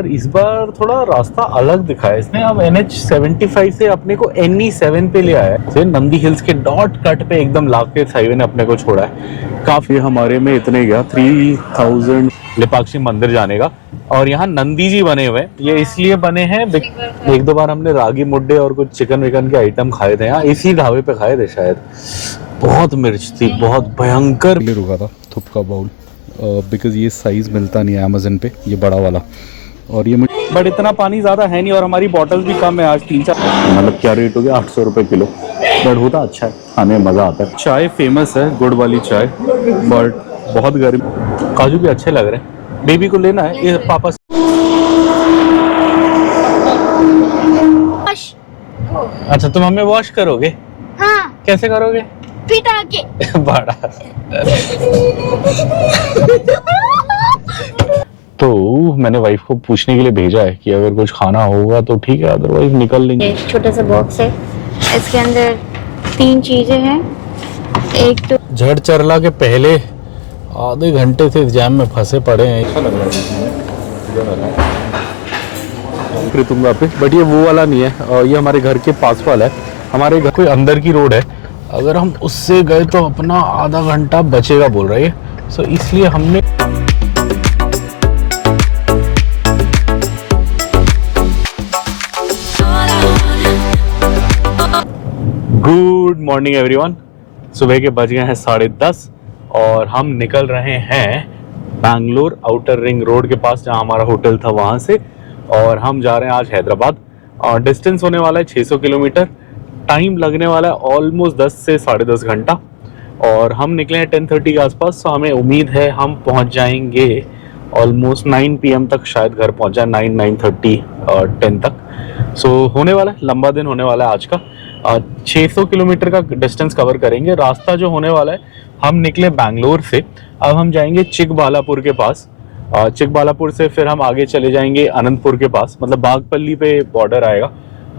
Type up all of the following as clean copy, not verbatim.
और इस बार थोड़ा रास्ता अलग दिखा है इसने। अब NH75 से अपने को NE7 पे ले आया है। नंदी हिल्स के डॉट कट पे एकदम लाकेश हाईवे ने अपने को छोड़ा है। काफी हमारे में इतने गया 3000 लेपाक्षी मंदिर जाने का। और यहाँ नंदी जी बने हुए, ये इसलिए बने हैं, एक दो बार हमने रागी मुड्डे और कुछ चिकन विकन के आइटम खाए थे यहाँ, इसी ढाबे पे खाए थे शायद। बहुत मिर्च थी, बहुत भयंकर। रुका था थुप का बाउल, बिकॉज ये साइज मिलता नहीं है अमेजन पे, ये बड़ा वाला। और ये बट इतना पानी ज़्यादा है नहीं और हमारी बॉटल भी कम है आज, 3-4 मतलब क्या रेट हो गया 800 रुपये किलो। बट होता अच्छा है, खाने में मज़ा आता है। चाय फेमस है, गुड़ वाली चाय, बट बहुत गर्म। काजू भी अच्छे लग रहे हैं। बेबी को लेना है ये पापा। अच्छा तुम हमें वॉश करोगे? हाँ। कैसे करोगे? पिटा के। बड़ा। तो मैंने वाइफ को पूछने के लिए भेजा है कि अगर कुछ खाना होगा तो ठीक है, अदरवाइज निकल लेंगे। छोटा सा बॉक्स है, इसके अंदर 3 चीजें हैं। एक तो झड़ चरला के पहले आधे घंटे से एग्जाम में फंसे पड़े हैं। अच्छा लग रहा है तुम पे, बट ये वो वाला नहीं है, और ये हमारे घर के पास वाला है। हमारे घर कोई अंदर की रोड है, अगर हम उससे गए तो अपना आधा घंटा बचेगा बोल रही है। सो इसलिए हमने गुड मॉर्निंग एवरीवन। सुबह के बज गए हैं 10:30 और हम निकल रहे हैं बैंगलोर आउटर रिंग रोड के पास, जहां हमारा होटल था वहां से। और हम जा रहे हैं आज हैदराबाद। और डिस्टेंस होने वाला है 600 किलोमीटर। टाइम लगने वाला है ऑलमोस्ट 10 से 10.5 घंटा। और हम निकले हैं 10:30 के आसपास, तो हमें उम्मीद है हम पहुंच जाएंगे ऑलमोस्ट 9 PM तक, शायद घर पहुंच जाए 9-9:30 और 10 तक। सो होने वाला है, लंबा दिन होने वाला है आज का। 600 किलोमीटर का डिस्टेंस कवर करेंगे। रास्ता जो होने वाला है, हम निकले बैंगलोर से, अब हम जाएंगे चिकबालापुर के पास। चिकबालापुर से फिर हम आगे चले जाएंगे अनंतपुर के पास, मतलब बागपल्ली पे बॉर्डर आएगा,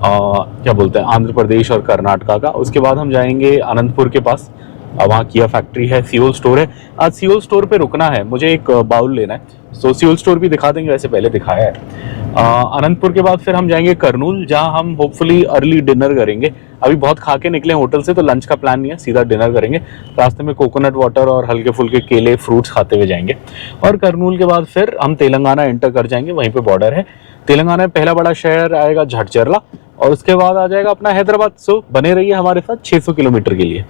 क्या बोलते हैं, आंध्र प्रदेश और कर्नाटका का। उसके बाद हम जाएंगे अनंतपुर के पास, वहाँ किया फैक्ट्री है, सियोल स्टोर है। आज सियोल स्टोर पे रुकना है, मुझे एक बाउल लेना है। सो सियोल स्टोर भी दिखा देंगे, वैसे पहले दिखाया है। अनंतपुर के बाद फिर हम जाएंगे करनूल, जहाँ हम होपफुली अर्ली डिनर करेंगे। अभी बहुत खा के निकले होटल से, तो लंच का प्लान नहीं है, सीधा डिनर करेंगे। रास्ते में कोकोनट वाटर और हल्के फुल्के केले फ्रूट्स खाते हुए जाएंगे। और करनूल के बाद फिर हम तेलंगाना एंटर कर जाएंगे, वहीं पे बॉर्डर है। तेलंगाना में पहला बड़ा शहर आएगा झड़चरला, और उसके बाद आ जाएगा अपना हैदराबाद। सो बने रहिए हमारे साथ 600 किलोमीटर के लिए।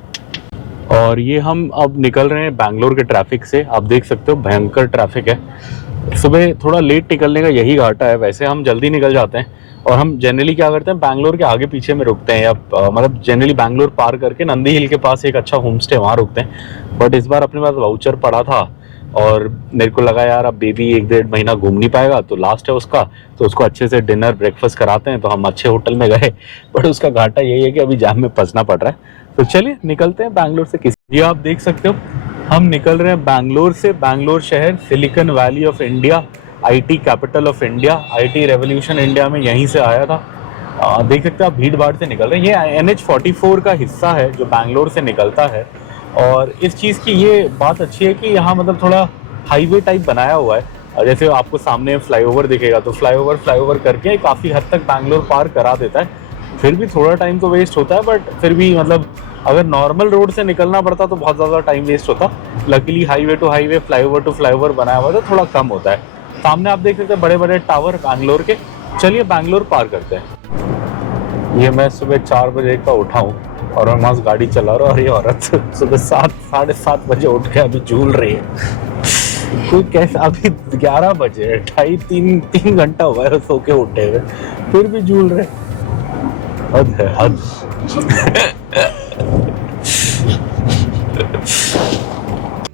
और ये हम अब निकल रहे हैं बैंगलोर के ट्रैफिक से, आप देख सकते हो भयंकर ट्रैफिक है। सुबह थोड़ा लेट निकलने का यही घाटा है, वैसे हम जल्दी निकल जाते हैं। और हम जनरली क्या करते हैं, बैंगलोर के आगे पीछे में रुकते हैं, या मतलब जनरली बैंगलोर पार करके नंदी हिल के पास एक अच्छा होम स्टे, वहाँ रुकते हैं। बट इस बार अपने पास वाउचर पड़ा था और मेरे को लगा यार अब बेबी 1-1.5 महीना घूम नहीं पाएगा, तो लास्ट है उसका, तो उसको अच्छे से डिनर ब्रेकफास्ट कराते हैं। तो हम अच्छे होटल में गए, बट उसका घाटा यही है कि अभी जाम में फंसना पड़ रहा है। तो चलिए निकलते हैं बैंगलोर से। ये आप देख सकते हो, हम निकल रहे हैं बैंगलोर से। बैंगलोर शहर silicon valley of India, IT capital of India, IT revolution India में यहीं से आया था। देख सकते हैं आप, भीड़ भाड़ से निकल रहे हैं। ये NH44 का हिस्सा है जो बैंगलोर से निकलता है। और इस चीज़ की ये बात अच्छी है कि यहाँ मतलब थोड़ा हाईवे टाइप बनाया हुआ है। और जैसे आपको सामने फ्लाईओवर दिखेगा, तो फ्लाईओवर करके काफ़ी हद तक बैंगलोर पार करा देता है। फिर भी थोड़ा टाइम तो वेस्ट होता है, बट फिर भी मतलब अगर नॉर्मल रोड से निकलना पड़ता तो बहुत ज़्यादा टाइम वेस्ट होता। Luckily highway to highway, flyover to flyover बनाया हुआ तो थोड़ा कम होता है। सामने आप देख सकते हैं बड़े बड़े टावर बैंगलोर के। चलिए बैंगलोर पार करते हैं। ये मैं सुबह 4 बजे का उठा हूँ और मैं मस्त गाड़ी चला रहा हूँ, और ये औरत सुबह 7-7:30 बजे उठ के अभी झूल रही है। कोई कैसे, अभी 11 बजे, 2.5-3 घंटा हुआ है सो के उठे हुए, फिर भी झूल रहे। हद है, हद।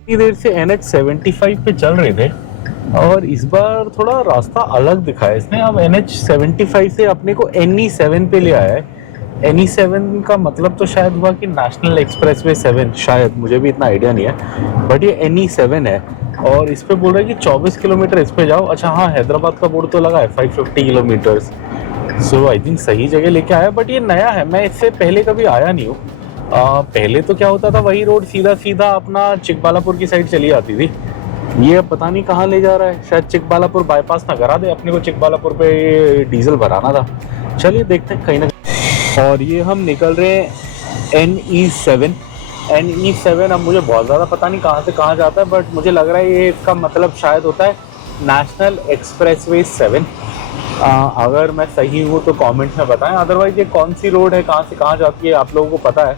इतनी देर से NH75 पे चल रहे थे, और इस बार थोड़ा रास्ता अलग दिखा है इसने। अब NH75 से अपने को NE7 पे ले आया है। NE7 का मतलब तो शायद हुआ कि नेशनल एक्सप्रेसवे 7, शायद, मुझे भी इतना आइडिया नहीं है, बट ये NE7 है। और इस पे बोल रहा है कि 24 किलोमीटर इस पे जाओ। अच्छा हाँ, हैदराबाद का बोर्ड तो लगा है 550 किलोमीटर्स। सो आई थिंक सही जगह लेके आया, बट ये नया है, मैं इससे पहले कभी आया नहीं हूँ। पहले तो क्या होता था, वही रोड सीधा सीधा अपना चिकबालापुर की साइड चली आती थी, ये अब पता नहीं कहाँ ले जा रहा है, शायद चिकबालापुर बाईपास ना करा दे अपने को, चिकबालापुर पे ये डीजल भराना था। चलिए देखते हैं कहीं ना कहीं। और ये हम निकल रहे हैं NE7। NE7 अब मुझे बहुत ज़्यादा पता नहीं कहाँ से कहाँ जाता है, बट मुझे लग रहा है ये इसका मतलब शायद होता है नेशनल एक्सप्रेसवे 7। अगर मैं सही हूँ तो कमेंट में बताएं, अदरवाइज ये कौन सी रोड है, कहाँ से कहाँ जाती है, आप लोगों को पता है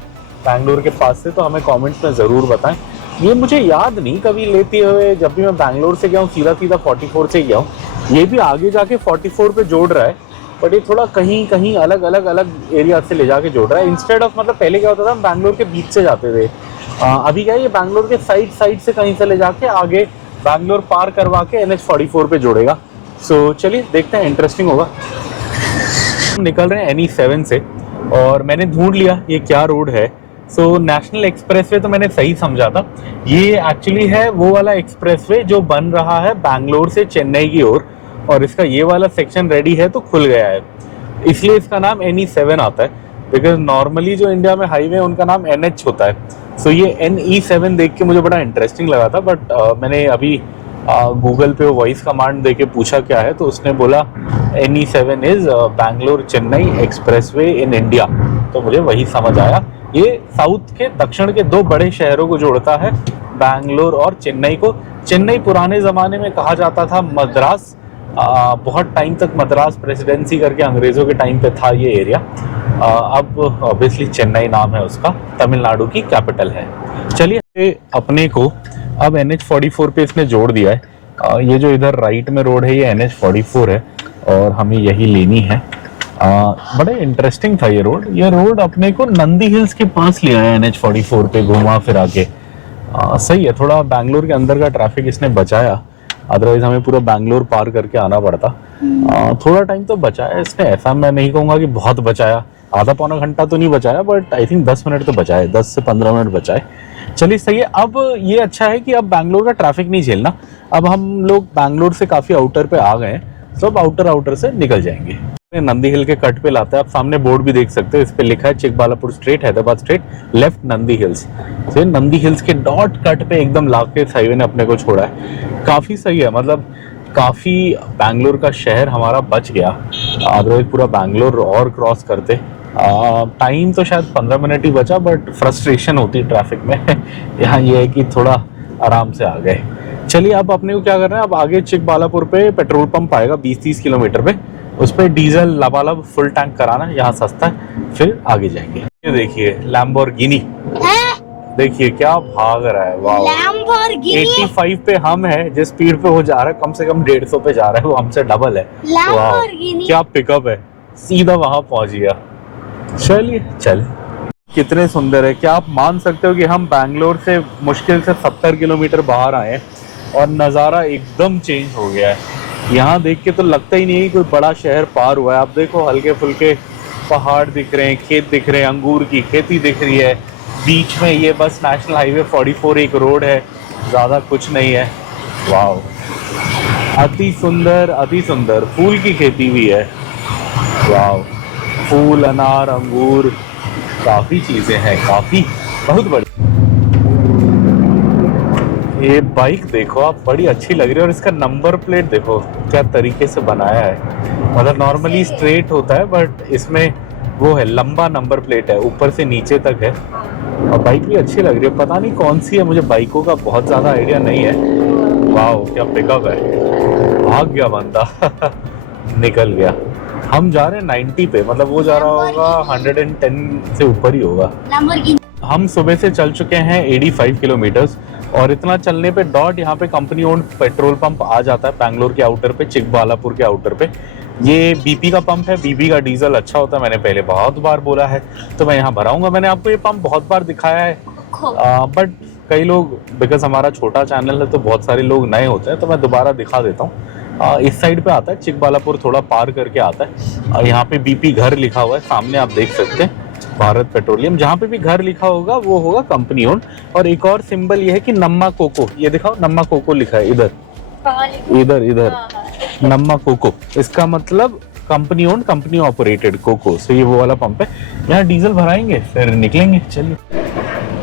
बैंगलोर के पास से, तो हमें कमेंट्स में ज़रूर बताएं। ये मुझे याद नहीं कभी लेते हुए, जब भी मैं बैंगलोर से गया हूँ सीधा 44 से गया हूँ। ये भी आगे जाके 44 पे जोड़ रहा है, बट ये थोड़ा कहीं कहीं अलग एरिया से ले जाके जोड़ रहा है। इंस्टेड ऑफ, मतलब पहले क्या होता था, हम बैंगलोर के बीच से जाते थे, अभी क्या है ये बैंगलोर के साइड से कहीं से ले जाके आगे बैंगलोर पार करवा के NH44 पे जोड़ेगा। सो चलिए देखते हैं, इंटरेस्टिंग होगा। हम निकल रहे हैं NE7 से और मैंने ढूंढ लिया ये क्या रोड है। सो नेशनल एक्सप्रेसवे तो मैंने सही समझा था, ये एक्चुअली है वो वाला एक्सप्रेसवे जो बन रहा है बैंगलोर से चेन्नई की ओर, और इसका ये वाला सेक्शन रेडी है तो खुल गया है, इसलिए इसका नाम NE7 आता है। बिकॉज नॉर्मली जो इंडिया में हाईवे है उनका नाम NH होता है। सो ये NE7 देख के मुझे बड़ा इंटरेस्टिंग लगा था, बट मैंने अभी गूगल पे वॉइस कमांड दे के पूछा क्या है, तो उसने बोला NE7 is Bangalore Chennai expressway in India, तो मुझे वही समझ आया। ये साउथ के दक्षिण के दो बड़े शहरों को जोड़ता है, बैंगलोर और चेन्नई को। चेन्नई पुराने ज़माने में कहा जाता था मद्रास, बहुत टाइम तक मद्रास प्रेसिडेंसी करके अंग्रेज़ों के टाइम पे था ये एरिया। अब ऑब्वियसली चेन्नई नाम है उसका, तमिलनाडु की कैपिटल है। चलिए अपने को अब NH44 पे इसने जोड़ दिया है। ये जो इधर राइट में रोड है ये NH44 है और हमें यही लेनी है। बड़े इंटरेस्टिंग था ये रोड। ये रोड अपने को नंदी हिल्स के पास ले आया NH44 पे घुमा फिरा के। सही है, थोड़ा बैंगलोर के अंदर का ट्रैफिक इसने बचाया, अदरवाइज हमें पूरा बैंगलोर पार करके आना पड़ता। थोड़ा टाइम तो बचाया इसने, ऐसा मैं नहीं कहूँगा कि बहुत बचाया, आधा पौना घंटा तो नहीं बचाया, बट आई थिंक 10 मिनट तो बचाए, 10 से 15 मिनट बचाए। चलिए सही है। अब ये अच्छा है कि अब बैंगलोर का ट्रैफिक नहीं झेलना, अब हम लोग बैंगलोर से काफ़ी आउटर पे आ गए हैं, तो अब आउटर से निकल जाएंगे। नंदी हिल के कट पे लाता है, आप सामने बोर्ड भी देख सकते हो, इस पे लिखा है Chikballapur straight, Hyderabad straight, left Nandi hills. तो नंदी हिल्स के डॉट कट पे एकदम लाके हाईवे ने अपने को छोड़ा है। काफ़ी सही है, मतलब काफ़ी बैंगलोर का शहर हमारा बच गया, अदरवाइज पूरा बैंगलोर और क्रॉस करते। टाइम तो शायद 15 मिनट ही बचा, बट फ्रस्ट्रेशन होती है ट्रैफिक में। यहाँ ये है कि थोड़ा आराम से आ गए। चलिए अब अपने को क्या करना है, अब आगे चिकबालापुर पे पेट्रोल पंप आएगा 20-30 किलोमीटर पे, उस पर डीजल लबालब फुल टैंक कराना, यहाँ सस्ता है, फिर आगे जाएंगे। ये देखिए लैम्बोर्गिनी, देखिए क्या भाग रहा है, वाह। 85 पे हम है, जिस स्पीड पे वो जा रहा है कम से कम 150 पे जा रहा है, वो हमसे डबल है। वाह क्या पिकअप है, सीधा वहां पहुंच गया। चलिए चल, कितने सुंदर है। क्या आप मान सकते हो कि हम बैंगलोर से मुश्किल से 70 किलोमीटर बाहर आए हैं और नज़ारा एकदम चेंज हो गया है। यहाँ देख के तो लगता ही नहीं है कोई बड़ा शहर पार हुआ है। आप देखो हल्के फुल्के पहाड़ दिख रहे हैं, खेत दिख रहे हैं, अंगूर की खेती दिख रही है, बीच में ये बस नेशनल हाईवे 44 एक रोड है, ज़्यादा कुछ नहीं है। वाह अति सुंदर, फूल की खेती भी है। वाह, फूल, अनार, अंगूर, काफ़ी चीज़ें हैं, काफ़ी बहुत बड़ी। ये बाइक देखो आप, बड़ी अच्छी लग रही है, और इसका नंबर प्लेट देखो क्या तरीके से बनाया है। मतलब नॉर्मली स्ट्रेट होता है, बट इसमें वो है लंबा नंबर प्लेट है, ऊपर से नीचे तक है, और बाइक भी अच्छी लग रही है। पता नहीं कौन सी है, मुझे बाइकों का बहुत ज़्यादा आइडिया नहीं है। वाह क्या पिकअप है, भाग गया बंदा। निकल गया। हम जा रहे हैं 90 पे, मतलब वो जा रहा होगा 110 से ऊपर ही होगा। हम सुबह से चल चुके हैं 85 किलोमीटर्स, और इतना चलने पे डॉट यहाँ पे कंपनी ओन्ड पेट्रोल पंप आ जाता है बैंगलोर के आउटर पे, चिकबालापुर के आउटर पे। ये BP का पंप है, BP का डीजल अच्छा होता है, मैंने पहले बहुत बार बोला है, तो मैं यहाँ भराऊंगा। मैंने आपको ये पंप बहुत बार दिखाया है, बट कई लोग, बिकॉज हमारा छोटा चैनल है तो बहुत सारे लोग नए होते हैं, तो मैं दोबारा दिखा देता हूँ। इस साइड पे आता है, चिकबालापुर थोड़ा पार करके आता है। यहाँ पे BP घर लिखा हुआ है, सामने आप देख सकते हैं, भारत पेट्रोलियम। जहाँ पे भी घर लिखा होगा वो होगा कंपनी ओन्ड। और एक और सिंबल ये है कि नम्मा कोको, ये दिखाओ, नम्मा कोको लिखा है इधर, इधर नम्मा कोको, इसका मतलब company owned, company operated COCO. So ये वो वाला पंप है, यहाँ डीजल भराएंगे फिर निकलेंगे। चलिए,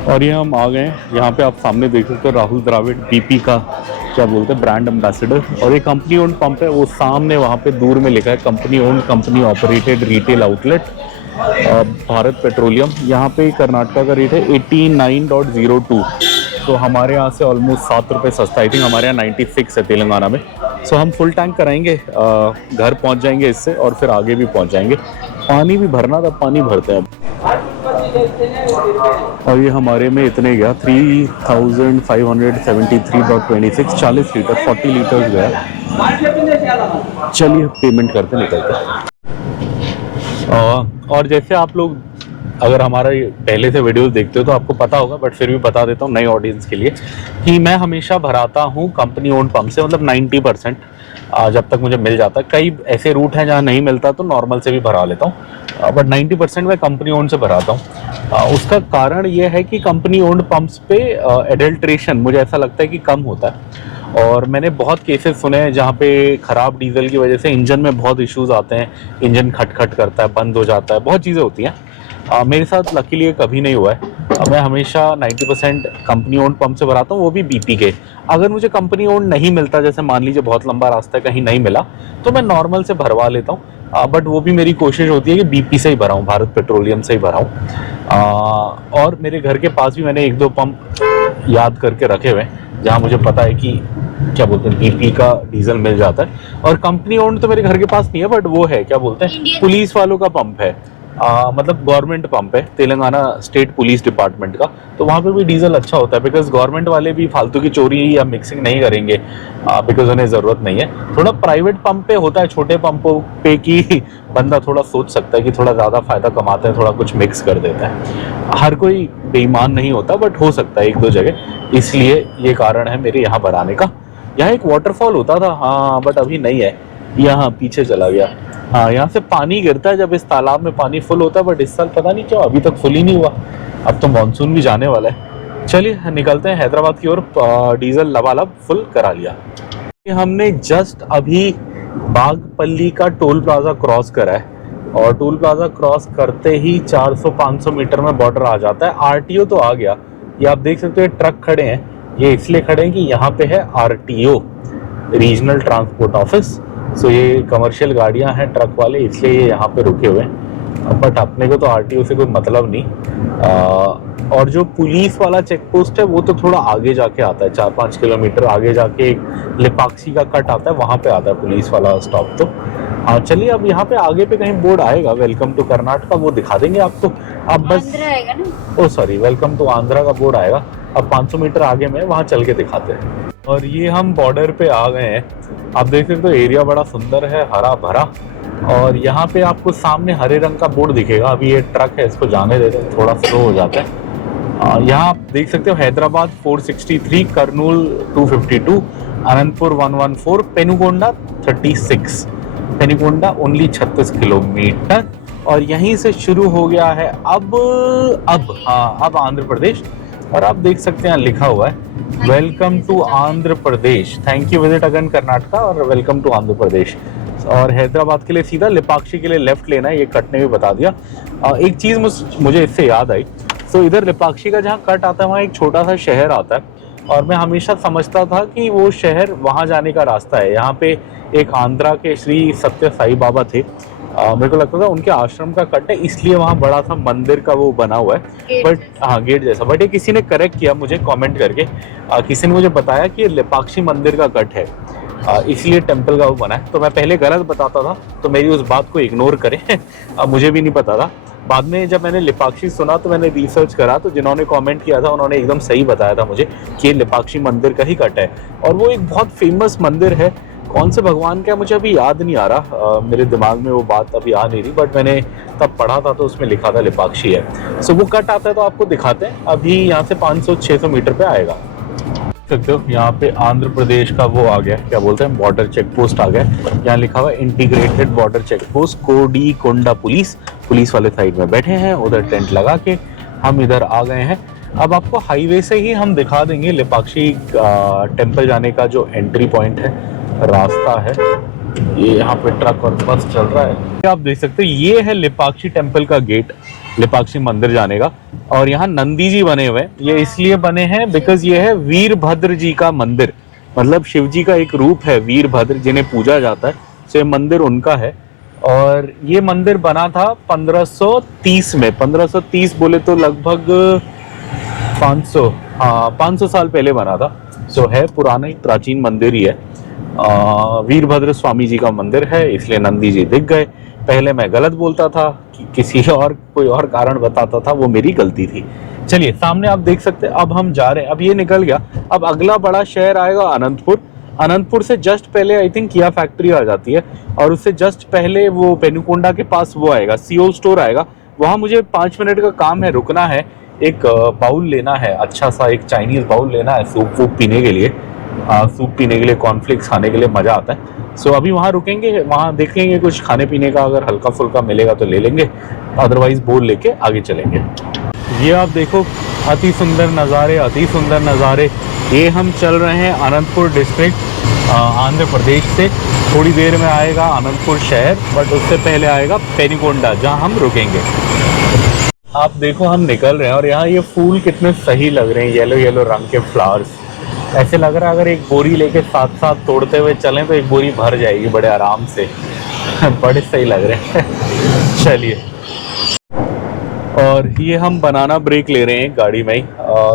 और ये हम आ गए, यहाँ पे आप सामने देख सकते हो राहुल द्रविड़ BP का क्या बोलते हैं ब्रांड एम्बेसडर। और ये कंपनी ओन्ड पंप है, वो सामने वहाँ पे दूर में लिखा है company owned company operated retail outlet Bharat petroleum. यहाँ पे कर्नाटका का रेट है 89.02, तो हमारे यहाँ से ऑलमोस्ट 7 रुपये सस्ता। आई थिंक हमारे यहाँ 96 है तेलंगाना में। सो हम फुल टैंक कराएंगे, घर पहुँच जाएंगे इससे और फिर आगे भी पहुँच जाएंगे। पानी भी भरना था, पानी भरते हैं अब। और ये हमारे में इतने गया 3573.26, 40 लीटर 40 लीटर गया। चलिए पेमेंट करते निकलते हैं। और जैसे आप लोग अगर हमारा पहले से वीडियोस देखते हो तो आपको पता होगा, बट फिर भी बता देता हूँ नए ऑडियंस के लिए कि मैं हमेशा भराता हूँ कंपनी ओन्ड पंप से, मतलब 90% जब तक मुझे मिल जाता है। कई ऐसे रूट हैं जहाँ नहीं मिलता तो नॉर्मल से भी भरा लेता हूँ, बट 90% मैं कंपनी ओन्ड से भराता हूँ। उसका कारण ये है कि कंपनी ओन्ड पंप्स पे एडल्ट्रेशन मुझे ऐसा लगता है कि कम होता है। और मैंने बहुत केसेस सुने हैं जहाँ पे ख़राब डीजल की वजह से इंजन में बहुत इश्यूज आते हैं, इंजन खटखट करता है, बंद हो जाता है, बहुत चीज़ें होती हैं। मेरे साथ लकीली ये कभी नहीं हुआ है। मैं हमेशा 90% कंपनी ओन्ड पंप से भराता हूँ, वो भी बीपी के। अगर मुझे कंपनी ओन्ड नहीं मिलता, जैसे मान लीजिए बहुत लंबा रास्ता है कहीं नहीं मिला, तो मैं नॉर्मल से भरवा लेता हूँ, बट वो भी मेरी कोशिश होती है कि बीपी से ही भराऊँ, भारत पेट्रोलियम से ही भराऊँ। और मेरे घर के पास भी मैंने 1-2 पंप याद करके रखे हुए हैं जहाँ मुझे पता है कि क्या बोलते हैं बीपी का डीजल मिल जाता है। और कंपनी ओन्ड तो मेरे घर के पास नहीं है, बट वो है क्या बोलते हैं पुलिस वालों का पंप है, मतलब गवर्नमेंट पंप है, तेलंगाना स्टेट पुलिस डिपार्टमेंट का। तो वहाँ पे भी डीजल अच्छा होता है, बिकॉज गवर्नमेंट वाले भी फालतू की चोरी या मिक्सिंग नहीं करेंगे, बिकॉज उन्हें ज़रूरत नहीं है। थोड़ा प्राइवेट पंप पे होता है, छोटे पंपों पे कि बंदा थोड़ा सोच सकता है कि थोड़ा ज़्यादा फायदा कमाते हैं, थोड़ा कुछ मिक्स कर देता है। हर कोई बेईमान नहीं होता, बट हो सकता है 1-2 जगह, इसलिए ये कारण है मेरे यहाँ बनाने का। यहाँ एक वाटरफॉल होता था, हाँ, बट अभी नहीं है, यहाँ पीछे चला गया। हाँ, यहाँ से पानी गिरता है जब इस तालाब में पानी फुल होता है, बट इस साल पता नहीं क्यों अभी तक फुल ही नहीं हुआ। अब तो मानसून भी जाने वाला है। चलिए निकलते हैं हैदराबाद की ओर। डीजल लबालब फुल करा लिया। हमने जस्ट अभी बागपल्ली का टोल प्लाजा क्रॉस करा है, और टोल प्लाजा क्रॉस करते ही 400-500 मीटर में बॉर्डर आ जाता है। आरटीओ तो आ गया, ये आप देख सकते हो ट्रक खड़े हैं, ये इसलिए खड़े हैं कि यहाँ पे है आरटीओ, रीजनल ट्रांसपोर्ट ऑफिस। सो ये कमर्शियल गाड़ियाँ हैं, ट्रक वाले, इसलिए ये यहाँ पे रुके हुए हैं। बट अपने को तो आरटीओ से कोई मतलब नहीं। और जो पुलिस वाला चेक पोस्ट है वो तो थोड़ा आगे जाके आता है, 4-5 किलोमीटर आगे जाके एक लिपाक्षी का कट आता है, वहाँ पे आता है पुलिस वाला स्टॉप। तो चलिए अब यहाँ पे आगे पे कहीं बोर्ड आएगा वेलकम टू कर्नाटका, वो दिखा देंगे आपको। अब बस आएगा ना, ओ सॉरी, वेलकम टू आंध्रा का बोर्ड आएगा। अब 500 मीटर आगे में वहाँ चल के दिखाते हैं। और ये हम बॉर्डर पे आ गए हैं। आप देख सकते हो एरिया बड़ा सुंदर है, हरा भरा। और यहाँ पे आपको सामने हरे रंग का बोर्ड दिखेगा। अभी ये ट्रक है, इसको जाने देते हैं, थोड़ा स्लो हो जाता है। यहाँ आप देख सकते हो हैदराबाद 463, कर्नूल 252, अनंतपुर 114, पेनुकोंडा 36, पेनुकोंडा ओनली 36 किलोमीटर। और यहीं से शुरू हो गया है अब आंध्र प्रदेश। और आप देख सकते हैं लिखा हुआ है welcome to Andhra Pradesh, thank you visit again Karnataka, और वेलकम टू आंध्र प्रदेश। और हैदराबाद के लिए सीधा, लिपाक्षी के लिए लेफ्ट लेना है, ये कट ने भी बता दिया। एक चीज़ मुझे इससे याद आई। सो इधर लिपाक्षी का जहाँ कट आता है वहाँ एक छोटा सा शहर आता है, और मैं हमेशा समझता था कि वो शहर वहाँ जाने का रास्ता है। यहाँ पे एक आंध्रा के श्री सत्य साई बाबा थे, मेरे को लगता था उनके आश्रम का कट है, इसलिए वहाँ बड़ा सा मंदिर का वो बना हुआ है। बट हाँ, गेट जैसा। बट ये किसी ने करेक्ट किया मुझे कमेंट करके, किसी ने मुझे बताया कि ये लिपाक्षी मंदिर का कट है, इसलिए टेम्पल का वो बना है। तो मैं पहले गलत बताता था, तो मेरी उस बात को इग्नोर करें। मुझे भी नहीं पता था। बाद में जब मैंने लिपाक्षी सुना तो मैंने रिसर्च करा, तो जिन्होंने कमेंट किया था उन्होंने एकदम सही बताया था मुझे कि ये लिपाक्षी मंदिर का ही कट है। और वो एक बहुत फेमस मंदिर है, कौन से भगवान का मुझे अभी याद नहीं आ रहा, मेरे दिमाग में वो बात अभी आ नहीं रही, बट मैंने तब पढ़ा था तो उसमें लिखा था लिपाक्षी है। सो वो कट आता है तो आपको दिखाते हैं। अभी यहाँ से 500-600 मीटर पे आएगा, सकते हो। यहाँ पे आंध्र प्रदेश का वो आ गया, क्या बोलते हैं, बॉर्डर चेक पोस्ट आ गया। यहाँ लिखा हुआ integrated border check post Kodikonda police वाले साइड में बैठे हैं, उधर टेंट लगा के हम इधर आ गए हैं। अब आपको हाईवे से ही हम दिखा देंगे लिपाक्षी टेम्पल जाने का जो एंट्री पॉइंट है, रास्ता है। ये यहाँ पे ट्रक और बस चल रहा है, आप देख सकते हो। ये है लिपाक्षी टेम्पल का गेट, लिपाक्षी मंदिर जाने का। और यहाँ नंदी जी बने हुए हैं, ये इसलिए बने हैं बिकॉज ये है वीरभद्र जी का मंदिर। मतलब शिव जी का एक रूप है वीरभद्र जिन्हें पूजा जाता है। तो ये मंदिर उनका है और ये मंदिर बना था 1530 में। 1530 बोले तो लगभग 500, हाँ 500 साल पहले बना था। सो है पुराना ही प्राचीन मंदिर ही है। वीरभद्र स्वामी जी का मंदिर है, इसलिए नंदी जी दिख गए। पहले मैं गलत बोलता था कि किसी और कोई और कारण बताता था, वो मेरी गलती थी। चलिए सामने आप देख सकते हैं, अब हम जा रहे हैं। अब ये निकल गया। अब अगला बड़ा शहर आएगा अनंतपुर। अनंतपुर से जस्ट पहले आई थिंक किया फैक्ट्री आ जाती है और उससे जस्ट पहले वो पेनुकोंडा के पास वो आएगा, सियोल स्टोर आएगा। वहाँ मुझे 5 मिनट का काम है, रुकना है। एक बाउल लेना है, अच्छा सा एक चाइनीज बाउल लेना है सूप वूप पीने के लिए। सूप पीने के लिए, कॉर्नफ्लेक्स खाने के लिए मज़ा आता है। सो अभी वहाँ रुकेंगे, वहाँ देखेंगे कुछ खाने पीने का, अगर हल्का फुल्का मिलेगा तो ले लेंगे, अदरवाइज बोल लेके आगे चलेंगे। ये आप देखो, अति सुंदर नज़ारे, अति सुंदर नज़ारे। ये हम चल रहे हैं अनंतपुर डिस्ट्रिक्ट, आंध्र प्रदेश से। थोड़ी देर में आएगा अनंतपुर शहर, बट उससे पहले आएगा पेनुकोंडा जहाँ हम रुकेंगे। आप देखो हम निकल रहे हैं और यहाँ ये फूल कितने सही लग रहे हैं, येलो येलो रंग के फ्लावर्स। ऐसे लग रहा है अगर एक बोरी लेके साथ साथ तोड़ते हुए चलें तो एक बोरी भर जाएगी बड़े आराम से। बड़े सही लग रहे हैं। चलिए, और ये हम बनाना ब्रेक ले रहे हैं गाड़ी में ही।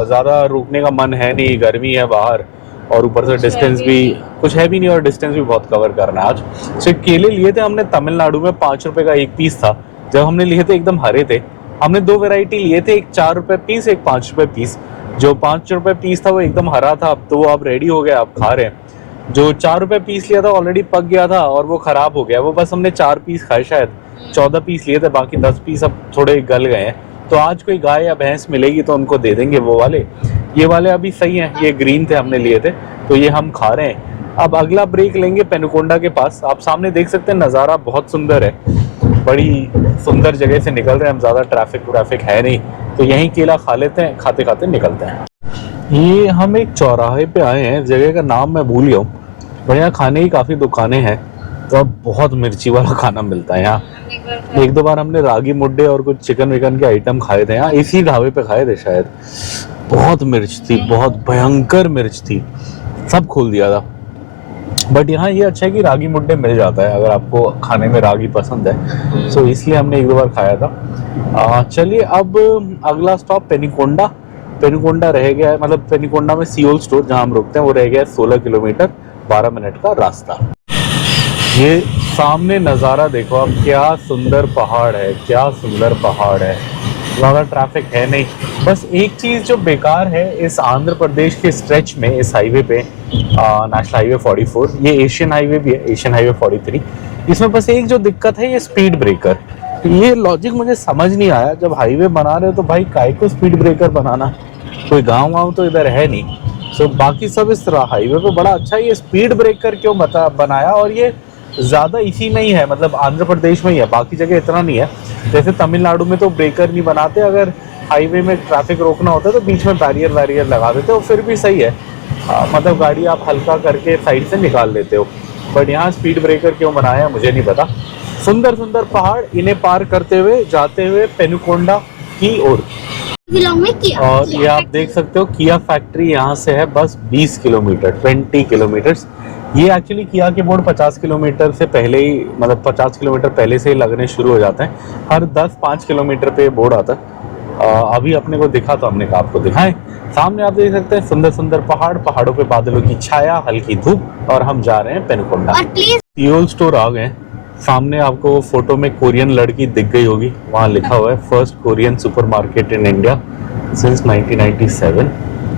ज़्यादा रुकने का मन है नहीं, गर्मी है बाहर और ऊपर से डिस्टेंस भी कुछ है भी नहीं और डिस्टेंस भी बहुत कवर करना है आज। सिर्फ केले लिए थे हमने तमिलनाडु में, 5 रुपए का एक पीस था। जब हमने लिए थे एकदम हरे थे। हमने 2 वैरायटी लिए थे, एक 4 रुपए पीस, एक 5 रुपए पीस। जो 5 रुपए पीस था वो एकदम हरा था, अब तो वो अब रेडी हो गया, अब खा रहे हैं। जो 4 रुपए पीस लिया था ऑलरेडी पक गया था और वो खराब हो गया। वो बस हमने 4 पीस खाए, शायद 14 पीस लिए थे, बाकी 10 पीस अब थोड़े गल गए हैं। तो आज कोई गाय या भैंस मिलेगी तो उनको दे देंगे वो वाले। ये वाले अभी सही हैं, ये ग्रीन थे हमने लिए थे, तो ये हम खा रहे हैं। अब अगला ब्रेक लेंगे पेनुकोंडा के पास। आप सामने देख सकते हैं, नज़ारा बहुत सुंदर है। बड़ी सुंदर जगह से निकल रहे हैं हम, ज़्यादा ट्रैफिक है नहीं, तो यहीं केला खा लेते हैं, खाते खाते निकलते हैं। ये हम एक चौराहे पे आए हैं, जगह का नाम मैं भूल गया हूँ, पर यहाँ खाने की काफ़ी दुकानें हैं। तो अब बहुत मिर्ची वाला खाना मिलता है यहाँ। 1-2 बार हमने रागी मुड्डे और कुछ चिकन विकन के आइटम खाए थे यहाँ, इसी ढाबे पे खाए थे शायद। बहुत मिर्च थी, बहुत भयंकर मिर्च थी, सब खोल दिया था। बट यहाँ ये अच्छा है कि रागी मुड्डे मिल जाता है अगर आपको खाने में रागी पसंद है। सो इसलिए हमने 1-2 बार खाया था। चलिए अब अगला स्टॉप पेनुकोंडा। पेनुकोंडा रह गया है, मतलब पेनुकोंडा में सियोल स्टोर जहाँ हम रुकते हैं वो रह गया है 16 किलोमीटर, 12 मिनट का रास्ता। ये सामने नज़ारा देखो अब, क्या सुंदर पहाड़ है, क्या सुंदर पहाड़ है। ज़्यादा ट्रैफिक है नहीं। बस एक चीज़ जो बेकार है इस आंध्र प्रदेश के स्ट्रेच में, इस हाईवे पे, नेशनल हाईवे 44, ये एशियन हाईवे भी है, एशियन हाईवे 43, इसमें बस एक जो दिक्कत है ये स्पीड ब्रेकर। ये लॉजिक मुझे समझ नहीं आया, जब हाईवे बना रहे हो तो भाई काहे को स्पीड ब्रेकर बनाना, कोई गाँव वाँव तो इधर है नहीं। सो बाकी सब इस तरह हाईवे पे बड़ा अच्छा है, ये स्पीड ब्रेकर क्यों बनाया। और ये ज़्यादा इसी में ही है, मतलब आंध्र प्रदेश में ही है, बाकी जगह इतना नहीं है। जैसे तमिलनाडु में तो ब्रेकर नहीं बनाते, अगर हाईवे में ट्रैफिक रोकना होता है तो बीच में बैरियर लगा देते हो, फिर भी सही है। मतलब गाड़ी आप हल्का करके साइड से निकाल लेते हो। बट यहाँ स्पीड ब्रेकर क्यों बनाया मुझे नहीं पता। सुंदर सुंदर पहाड़, इन्हें पार करते हुए जाते हुए पेनुकोंडा की ओर। और ये आप देख सकते हो किया फैक्ट्री यहाँ से है बस 20 किलोमीटर, 20 किलोमीटर्स। ये एक्चुअली किया के बोर्ड 50 किलोमीटर से पहले ही, मतलब 50 किलोमीटर पहले से ही लगने शुरू हो जाते हैं। हर 10-5 किलोमीटर पे बोर्ड आता है। अभी अपने को दिखा तो हमने कहा आपको दिखाएं। सामने आप देख सकते हैं सुंदर सुंदर पहाड़, पहाड़ों पे बादलों की छाया, हल्की धूप, और हम जा रहे हैं पेनुकोंडा। सियोल स्टोर आ गए। सामने आपको फोटो में कोरियन लड़की दिख गई होगी, वहाँ लिखा हुआ है first Korean supermarket in India since 1997।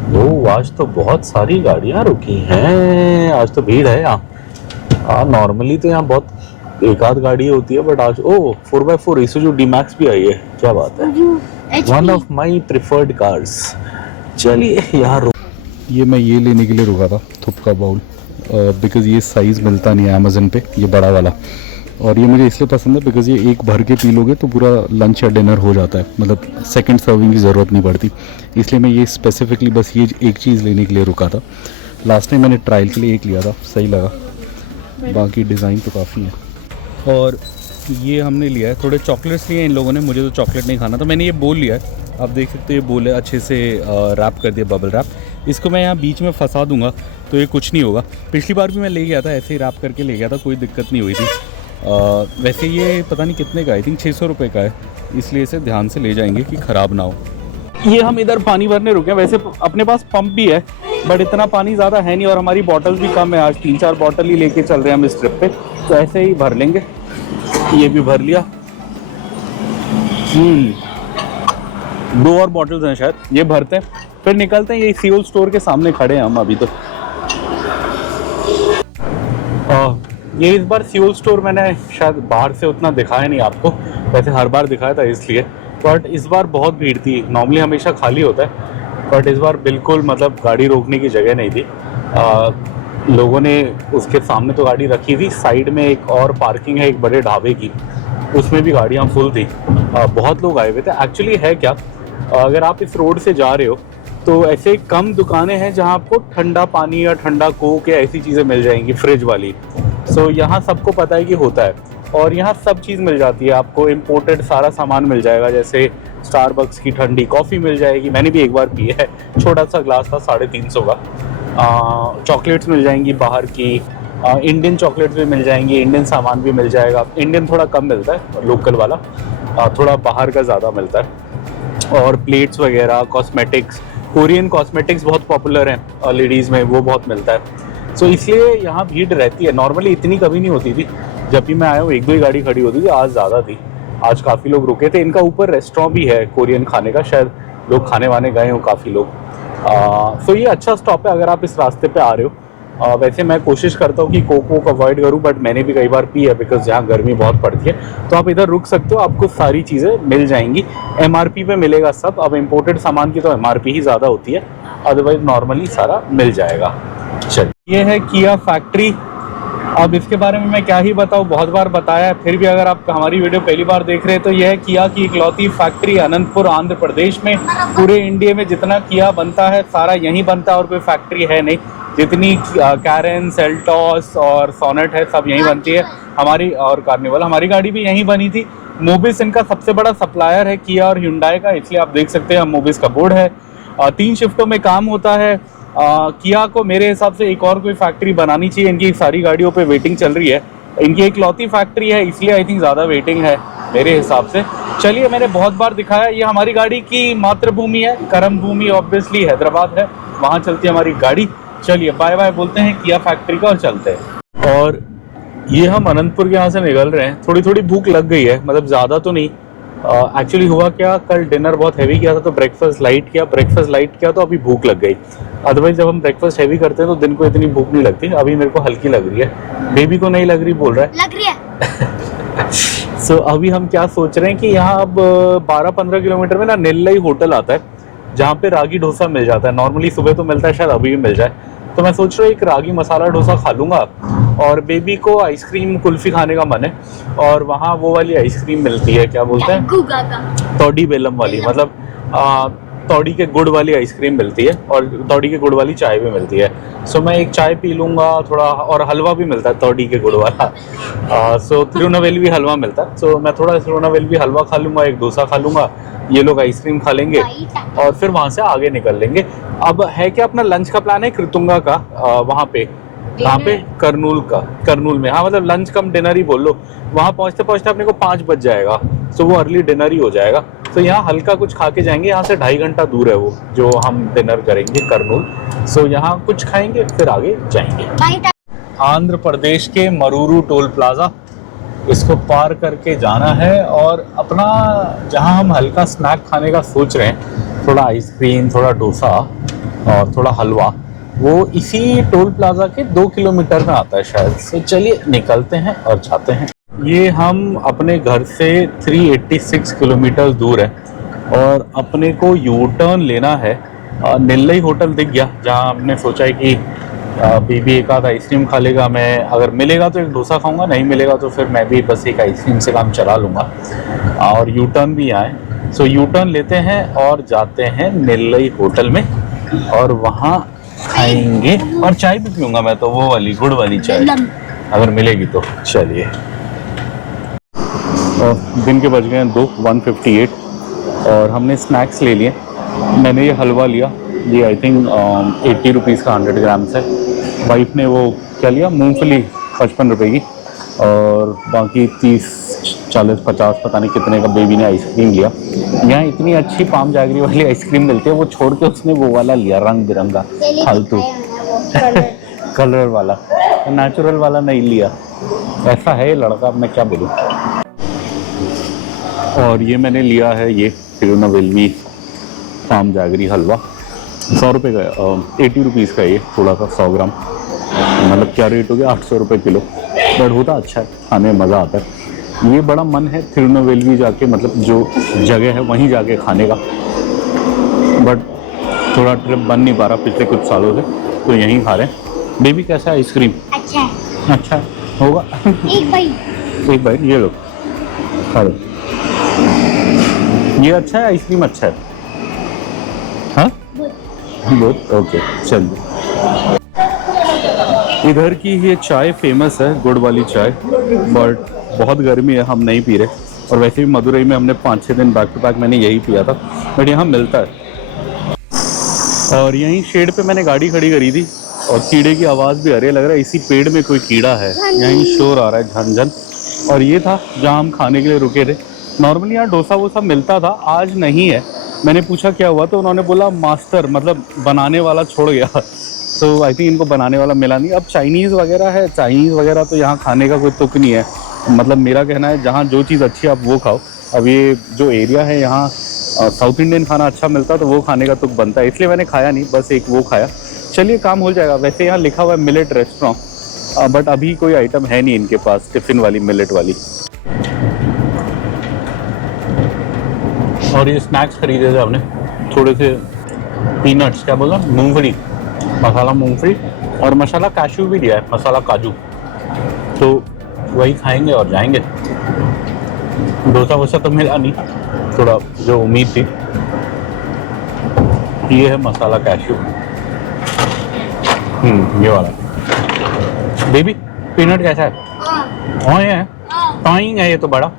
वो आज तो बहुत सारी गाड़ियाँ रुकी हैं, आज तो भीड़ है यहाँ। नॉर्मली तो यहाँ बहुत एक आध गाड़ी होती है, बट आज 4x4 इसूजू डी-मैक्स भी आई है, क्या बात है। One of my preferred cars. चलिए यहाँ ये मैं ये लेने के लिए रुका था, थुप का बाउल, बिकॉज़ ये साइज़ मिलता नहीं है अमेज़न पे, ये बड़ा वाला। और ये मुझे इसलिए पसंद है बिकॉज़ ये एक भर के पी लोगे तो पूरा लंच या डिनर हो जाता है, मतलब सेकंड सर्विंग की ज़रूरत नहीं पड़ती। इसलिए मैं ये स्पेसिफिकली बस ये एक चीज़ लेने के लिए रुका था। लास्ट टाइम मैंने ट्रायल के लिए एक लिया था, सही लगा, बाकी डिज़ाइन तो काफ़ी है। और ये हमने लिया है, थोड़े चॉकलेट्स लिए इन लोगों ने, मुझे तो चॉकलेट नहीं खाना, तो मैंने ये बोल लिया है। आप देख सकते हो ये बोल है अच्छे से रैप कर दिया, बबल रैप। इसको मैं यहाँ बीच में फंसा दूंगा तो ये कुछ नहीं होगा। पिछली बार भी मैं ले गया था, ऐसे ही रैप करके ले गया था, कोई दिक्कत नहीं हुई थी। वैसे ये पता नहीं कितने का, आई थिंक 600 रुपये का है, इसलिए इसे ध्यान से ले जाएंगे कि ख़राब ना हो। ये हम इधर पानी भरने रुके हैं। वैसे अपने पास पंप भी है बट इतना पानी ज़्यादा है नहीं, और हमारी बॉटल भी कम है। आज 3-4 बॉटल ही लेके चल रहे हैं हम इस ट्रिप पे, तो ऐसे ही भर लेंगे। ये भी भर लिया। 2 और बॉटल्स हैं शायद, ये भरते हैं फिर निकलते हैं। ये फ्यूल स्टोर के सामने खड़े हैं हम अभी। तो ये इस बार फ्यूल स्टोर मैंने शायद बाहर से उतना दिखाया नहीं आपको, वैसे हर बार दिखाया था इसलिए, बट इस बार बहुत भीड़ थी। नॉर्मली हमेशा खाली होता है बट इस बार बिल्कुल मतलब गाड़ी रोकने की जगह नहीं थी। लोगों ने उसके सामने तो गाड़ी रखी थी, साइड में एक और पार्किंग है एक बड़े ढाबे की, उसमें भी गाड़ियाँ फुल थी। बहुत लोग आए हुए थे। एक्चुअली है क्या, अगर आप इस रोड से जा रहे हो तो ऐसे कम दुकानें हैं जहाँ आपको ठंडा पानी या ठंडा कोक या ऐसी चीज़ें मिल जाएंगी फ्रिज वाली। सो यहाँ सबको पता है कि होता है, और यहाँ सब चीज़ मिल जाती है। आपको इम्पोर्टेड सारा सामान मिल जाएगा, जैसे स्टारबक्स की ठंडी कॉफ़ी मिल जाएगी, मैंने भी एक बार पी है, छोटा सा ग्लास था 350 का। चॉकलेट्स मिल जाएंगी बाहर की, इंडियन चॉकलेट्स भी मिल जाएंगी, इंडियन सामान भी मिल जाएगा। इंडियन थोड़ा कम मिलता है, लोकल वाला थोड़ा बाहर का ज़्यादा मिलता है। और प्लेट्स वगैरह, कॉस्मेटिक्स, कोरियन कॉस्मेटिक्स बहुत पॉपुलर हैं लेडीज़ में, वो बहुत मिलता है। सो इसलिए यहाँ भीड़ रहती है। नॉर्मली इतनी कभी नहीं होती थी, जब भी मैं आया हूँ 1-2 ही गाड़ी खड़ी होती थी, आज ज़्यादा थी। आज काफ़ी लोग रुके थे। इनका ऊपर रेस्टोरेंट भी है कोरियन खाने का, शायद लोग खाने वाने गए हों काफ़ी लोग। सो ये अच्छा स्टॉप है अगर आप इस रास्ते पे आ रहे हो। वैसे मैं कोशिश करता हूँ कि कोक वोक अवॉइड करूँ, बट मैंने भी कई बार पी है बिकॉज यहाँ गर्मी बहुत पड़ती है। तो आप इधर रुक सकते हो, आपको सारी चीज़ें मिल जाएंगी। MRP पे मिलेगा सब। अब इम्पोर्टेड सामान की तो MRP ही ज़्यादा होती है, अदरवाइज नॉर्मली सारा मिल जाएगा। चलिए, ये है किया फैक्ट्री। अब इसके बारे में मैं क्या ही बताऊँ, बहुत बार बताया है, फिर भी अगर आप हमारी वीडियो पहली बार देख रहे हैं तो यह है किया की इकलौती फैक्ट्री अनंतपुर आंध्र प्रदेश में। पूरे इंडिया में जितना किया बनता है सारा यहीं बनता है, और कोई फैक्ट्री है नहीं। जितनी कैरन, सेल्टॉस और सोनेट है सब यहीं बनती है हमारी, और कार्निवल। हमारी गाड़ी भी यहीं बनी थी। मोबिस इनका सबसे बड़ा सप्लायर है किया और hyundai का, इसलिए आप देख सकते हैं मोबिस का बोर्ड है। 3 शिफ्टों में काम होता है। किया को मेरे हिसाब से एक और कोई फैक्ट्री बनानी चाहिए। इनकी सारी गाड़ियों पे वेटिंग चल रही है, इनकी इकलौती फैक्ट्री है, इसलिए आई थिंक ज़्यादा वेटिंग है मेरे हिसाब से। चलिए, मैंने बहुत बार दिखाया, ये हमारी गाड़ी की मातृभूमि है, कर्म भूमि ऑब्वियसली हैदराबाद है, वहाँ चलती है हमारी गाड़ी। चलिए बाय बाय बोलते हैं किया फैक्ट्री का और चलते हैं। और ये हम अनंतपुर के यहाँ से निकल रहे हैं। थोड़ी थोड़ी भूख लग गई है, मतलब ज़्यादा तो नहीं। एक्चुअली हुआ क्या, कल डिनर बहुत हैवी किया था तो ब्रेकफास्ट लाइट किया तो अभी भूख लग गई। अदरवाइज जब हम ब्रेकफास्ट हैवी करते हैं तो दिन को इतनी भूख नहीं लगती। अभी मेरे को हल्की लग रही है, बेबी को नहीं लग रही बोल रहा है, लग रही है। सो अभी हम क्या सोच रहे हैं कि यहाँ अब 12-15 किलोमीटर में ना नेल्लई होटल आता है, जहाँ पे रागी डोसा मिल जाता है। नॉर्मली सुबह तो मिलता है, शायद अभी भी मिल जाए। तो मैं सोच रहा हूँ एक रागी मसाला डोसा खा लूँगा, और बेबी को आइसक्रीम कुल्फ़ी खाने का मन है। और वहाँ वो वाली आइसक्रीम मिलती है, क्या बोलते हैं, तोड़ी बेलम वाली, मतलब तोड़ी के गुड़ वाली आइसक्रीम मिलती है, और तोड़ी के गुड़ वाली चाय भी मिलती है। सो मैं एक चाय पी लूँगा थोड़ा, और हलवा भी मिलता है तोड़ी के गुड़ वाला। सो तिरुनवेलवी हलवा मिलता है, सो मैं थोड़ा तिरुनवेलवी हलवा खा लूँगा, एक डोसा खा लूँगा, ये लोग आइसक्रीम खा लेंगे और फिर वहाँ से आगे निकल लेंगे। अब है क्या, अपना लंच का प्लान है कृतुंगा का, वहाँ पे, कहाँ पे, करनूल में। हाँ, मतलब लंच कम डिनर ही बोल लो। वहाँ पहुँचते पहुँचते अपने को 5 बज जाएगा, सो वो अर्ली डिनर ही हो जाएगा। तो यहाँ हल्का कुछ खा के जाएंगे, यहाँ से 2.5 घंटा दूर है वो जो हम डिनर करेंगे करनूल। सो यहाँ कुछ खाएंगे फिर आगे जाएंगे। आंध्र प्रदेश के मरूरू टोल प्लाजा, इसको पार करके जाना है, और अपना जहाँ हम हल्का स्नैक खाने का सोच रहे हैं, थोड़ा आइसक्रीम, थोड़ा डोसा और थोड़ा हलवा, वो इसी टोल प्लाजा के 2 किलोमीटर में आता है शायद। तो चलिए निकलते हैं और जाते हैं। ये हम अपने घर से 386 किलोमीटर दूर है, और अपने को यू टर्न लेना है। नेल्लई होटल दिख गया, जहाँ हमने सोचा है कि बेबी एक आध आइसक्रीम खा लेगा, मैं अगर मिलेगा तो एक डोसा खाऊंगा, नहीं मिलेगा तो फिर मैं भी बस एक आइसक्रीम से काम चला लूँगा। और यू टर्न भी आए, सो यू टर्न लेते हैं और जाते हैं नेल्लई होटल में, और वहाँ खाएंगे, और चाय भी पीऊँगा मैं तो, वो वाली गुड़ वाली चाय अगर मिलेगी तो। चलिए, दिन के बज गए हैं 1:58, और हमने स्नैक्स ले लिए। मैंने ये हलवा लिया, ये आई थिंक 80 रुपीज़ का 100 ग्राम्स है। वाइफ ने वो क्या लिया, मूंगफली 55 रुपए की, और बाकी 30 40 50 पता नहीं कितने का बेबी ने आइसक्रीम लिया। यहाँ इतनी अच्छी पाम जागरी वाली आइसक्रीम मिलती है, वो छोड़ के उसने वो वाला लिया रंग बिरंगा फालतू कलर वाला, नेचुरल वाला नहीं लिया। ऐसा है ये लड़का, अब मैं क्या बोलूँ। और ये मैंने लिया है ये तिरुनेलवेली पाम जागरी हलवा, 100 रुपये का, 80 रुपीज़ का ये थोड़ा सा 100 ग्राम, मतलब क्या रेट हो गया 800 रुपये किलो। बट होता अच्छा है, खाने में मज़ा आता है। ये बड़ा मन है तिरुनेलवेली जाके, मतलब जो जगह है वहीं जाके खाने का, बट थोड़ा ट्रिप बन नहीं पा रहा पिछले कुछ सालों से, तो यहीं खा रहे हैं। बेबी कैसा है आइसक्रीम? अच्छा है। अच्छा होगा। एक बाइट। एक बाइट ये लो, खा लो। ये अच्छा है आइसक्रीम, अच्छा है। हाँ बहुत ओके, चलिए। इधर की ये चाय फेमस है, गुड़ वाली चाय, बट बहुत गर्मी है, हम नहीं पी रहे। और वैसे भी मदुरई में हमने 5-6 दिन बैक टू बैक मैंने यही पिया था, बट यहाँ मिलता है। और यहीं शेड पे मैंने गाड़ी खड़ी करी थी, और कीड़े की आवाज़ भी आ रही है, लग रहा है इसी पेड़ में कोई कीड़ा है, यहीं शोर आ रहा है झन झन। और ये था जहाँ हम खाने के लिए रुके थे। नॉर्मली यहाँ डोसा वोसा मिलता था, आज नहीं है। मैंने पूछा क्या हुआ, तो उन्होंने बोला मास्टर, मतलब बनाने वाला छोड़ गया। तो आई थिंक इनको बनाने वाला मिला नहीं। अब चाइनीज़ वगैरह है, चाइनीज़ वगैरह तो यहाँ खाने का कोई तुक नहीं है। मतलब मेरा कहना है जहाँ जो चीज़ अच्छी है आप वो खाओ। अब ये जो एरिया है यहाँ साउथ इंडियन खाना अच्छा मिलता है, तो वो खाने का तुक बनता है, इसलिए मैंने खाया नहीं, बस एक वो खाया। चलिए काम हो जाएगा। वैसे यहाँ लिखा हुआ है मिलेट रेस्टोरेंट, बट अभी कोई आइटम है नहीं इनके पास टिफ़िन वाली मिलेट वाली। और ये स्नैक्स खरीदे थे हमने, थोड़े से पीनट्स, क्या बोला, मूंगफली, मसाला मूंगफली, और मसाला काजू भी दिया है, मसाला काजू। तो वही खाएंगे और जाएंगे। डोसा वोसा तो मिला नहीं, थोड़ा जो उम्मीद थी। ये है मसाला काजू, ये वाला। बेबी पीनट कैसा है? हाँ ये है, टॉइंग है ये तो बड़ा।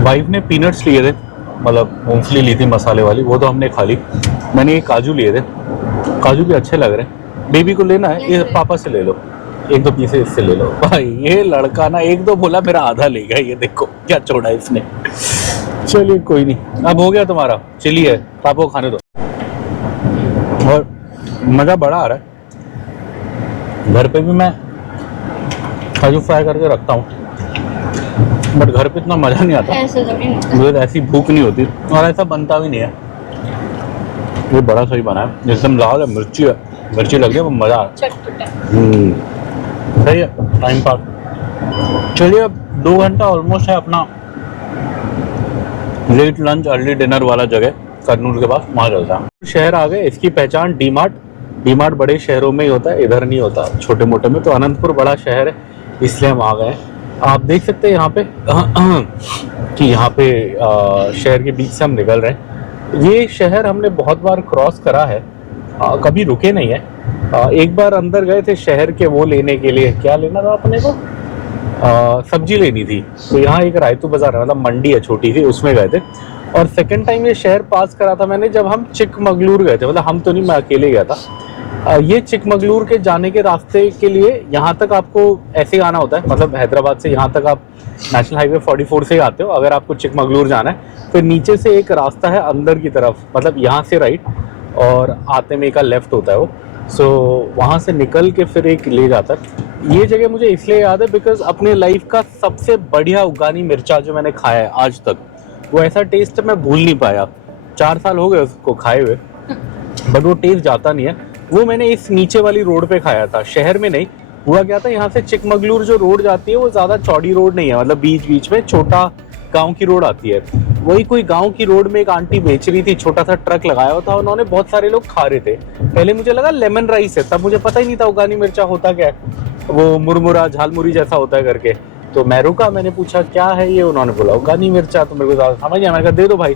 वाइफ ने पीनट्स लिए थे, मतलब मूंगफली ली थी मसाले वाली, वो तो हमने खा ली। मैंने ये काजू लिए थे, काजू भी अच्छे लग रहे हैं। बेबी को लेना है, ये पापा से ले लो, 1-2 पीसे इससे ले लो। भाई ये लड़का ना 1-2 बोला, मेरा आधा ले गया। ये देखो क्या छोड़ा इसने। चलिए कोई नहीं, अब हो गया तुम्हारा, चलिए पापा को खाने दो। और मज़ा बड़ा आ रहा है। घर पे भी मैं काजू फ्राई करके रखता हूँ, बट घर पे इतना मज़ा नहीं आता, मुझे ऐसी भूख नहीं होती, और ऐसा बनता भी नहीं है। ये बड़ा सही बना है, एकदम लाल है, मिर्ची है, मिर्ची लग रही है, वो मज़ा आ रहा है। सही है टाइम पास। चलिए अब 2 घंटा ऑलमोस्ट है अपना लेट लंच अर्ली डिनर वाला जगह कर्नूल के पास, वहाँ चलता है। शहर आ गए, इसकी पहचान डी मार्ट बड़े शहरों में ही होता है, इधर नहीं होता छोटे मोटे में। तो अनंतपुर बड़ा शहर है, इसलिए हम आ गए। आप देख सकते हैं यहाँ पे कि यहाँ पे शहर के बीच से हम निकल रहे हैं। ये शहर हमने बहुत बार क्रॉस करा है, कभी रुके नहीं है। एक बार अंदर गए थे शहर के वो लेने के लिए, क्या लेना था अपने को, सब्जी लेनी थी। तो यहाँ एक रायतू बाजार है, मतलब मंडी है छोटी सी, उसमें गए थे। और सेकंड टाइम ये शहर पास करा था मैंने जब हम चिकमगलूर गए थे, मतलब हम तो नहीं, मैं अकेले गया था। ये चिकमगलूर के जाने के रास्ते के लिए यहाँ तक आपको ऐसे आना होता है, मतलब हैदराबाद से यहाँ तक आप नेशनल हाईवे 44 से आते हो। अगर आपको चिकमगलूर जाना है तो नीचे से एक रास्ता है अंदर की तरफ, मतलब यहाँ से राइट, और आते में एक लेफ्ट होता है वो। सो वहाँ से निकल के फिर एक ले जाता है। ये जगह मुझे इसलिए याद है बिकॉज अपने लाइफ का सबसे बढ़िया अफगानी मिर्चा जो मैंने खाया है आज तक, वो ऐसा टेस्ट मैं भूल नहीं पाया। 4 साल हो गए उसको खाए हुए, बट वो टेस्ट जाता नहीं है। वो मैंने इस नीचे वाली रोड पे खाया था, शहर में नहीं। हुआ क्या था, यहाँ से चिकमगलूर जो रोड जाती है वो ज़्यादा चौड़ी रोड नहीं है, मतलब बीच बीच में छोटा गांव की रोड आती है। वही कोई गांव की रोड में एक आंटी बेच रही थी, छोटा सा ट्रक लगाया हुआ था, उन्होंने, बहुत सारे लोग खा रहे थे। पहले मुझे लगा लेमन राइस है, तब मुझे पता ही नहीं था अफगानी मिर्चा होता क्या है, वो मुरमुरा झालमुरी जैसा होता है करके। तो मैं रुका, मैंने पूछा क्या है ये, उन्होंने बोला अफगानी मिर्चा। तो मेरे को ज़्यादा समझ आया, मैंने कहा दे दो भाई।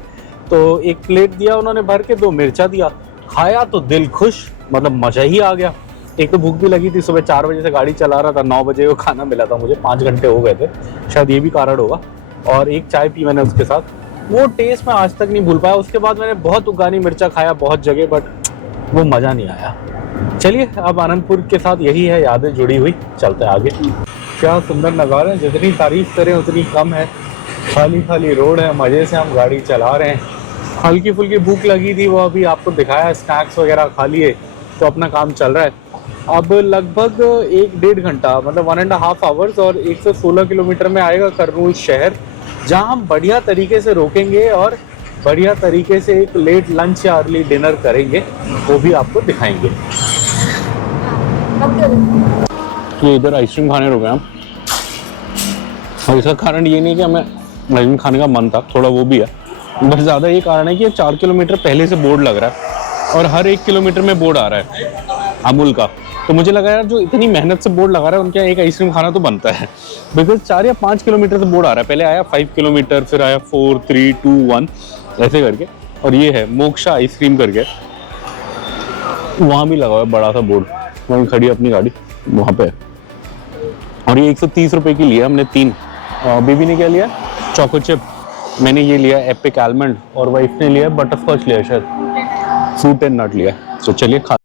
तो एक प्लेट दिया उन्होंने भर के, 2 मिर्चा दिया, खाया तो दिल खुश, मतलब मजा ही आ गया। एक तो भूख भी लगी थी, सुबह 4 बजे से गाड़ी चला रहा था, 9 बजे वो खाना मिला था मुझे, 5 घंटे हो गए थे, शायद ये भी कारण होगा। और एक चाय पी मैंने उसके साथ, वो टेस्ट मैं आज तक नहीं भूल पाया। उसके बाद मैंने बहुत अफगानी मिर्चा खाया बहुत जगह, बट वो मज़ा नहीं आया। चलिए अब आनंदपुर के साथ यही है यादें जुड़ी हुई, चलते हैं आगे। क्या सुंदर नज़ारे हैं, जितनी तारीफ करें उतनी कम है। खाली खाली रोड है, मज़े से हम गाड़ी चला रहे हैं। हल्की फुल्की भूख लगी थी, वो अभी आपको दिखाया, स्नैक्स वगैरह खा लिए तो अपना काम चल रहा है। अब लगभग 1-1.5 घंटा मतलब 1.5 आवर्स और 116 किलोमीटर में आएगा कर्नूल शहर, जहां हम बढ़िया तरीके से रोकेंगे और बढ़िया तरीके से एक लेट लंच या अर्ली डिनर करेंगे, वो भी आपको दिखाएंगे। ये इधर आइसक्रीम खाने रुके हम, और इसका कारण ये नहीं कि हमें आइसक्रीम खाने का मन था, थोड़ा वो भी है, बस ज़्यादा ये कारण है कि 4 किलोमीटर पहले से बोर्ड लग रहा है और हर 1 किलोमीटर में बोर्ड आ रहा है अमूल का। तो मुझे लगा यार जो इतनी मेहनत से बोर्ड लगा रहा है उनके यहाँ एक आइसक्रीम खाना तो बनता है, बिकॉज 4 या 5 किलोमीटर से बोर्ड आ रहा है। पहले आया 5 किलोमीटर, फिर आया 4, 3, 2, 1 ऐसे करके, और ये है मोक्षा आइसक्रीम करके, वहाँ भी लगा हुआ है बड़ा सा बोर्ड, वहीं खड़ी है अपनी गाड़ी वहाँ पे। और ये 130 रुपये की लिया हमने 3। बेबी ने क्या लिया? चोको चिप, मैंने ये लिया एपिक आलमंड, और वाइफ ने लिया बटरस्कॉच लिया, शायद फ्रूट एंड नट लिया। तो चलिए खा।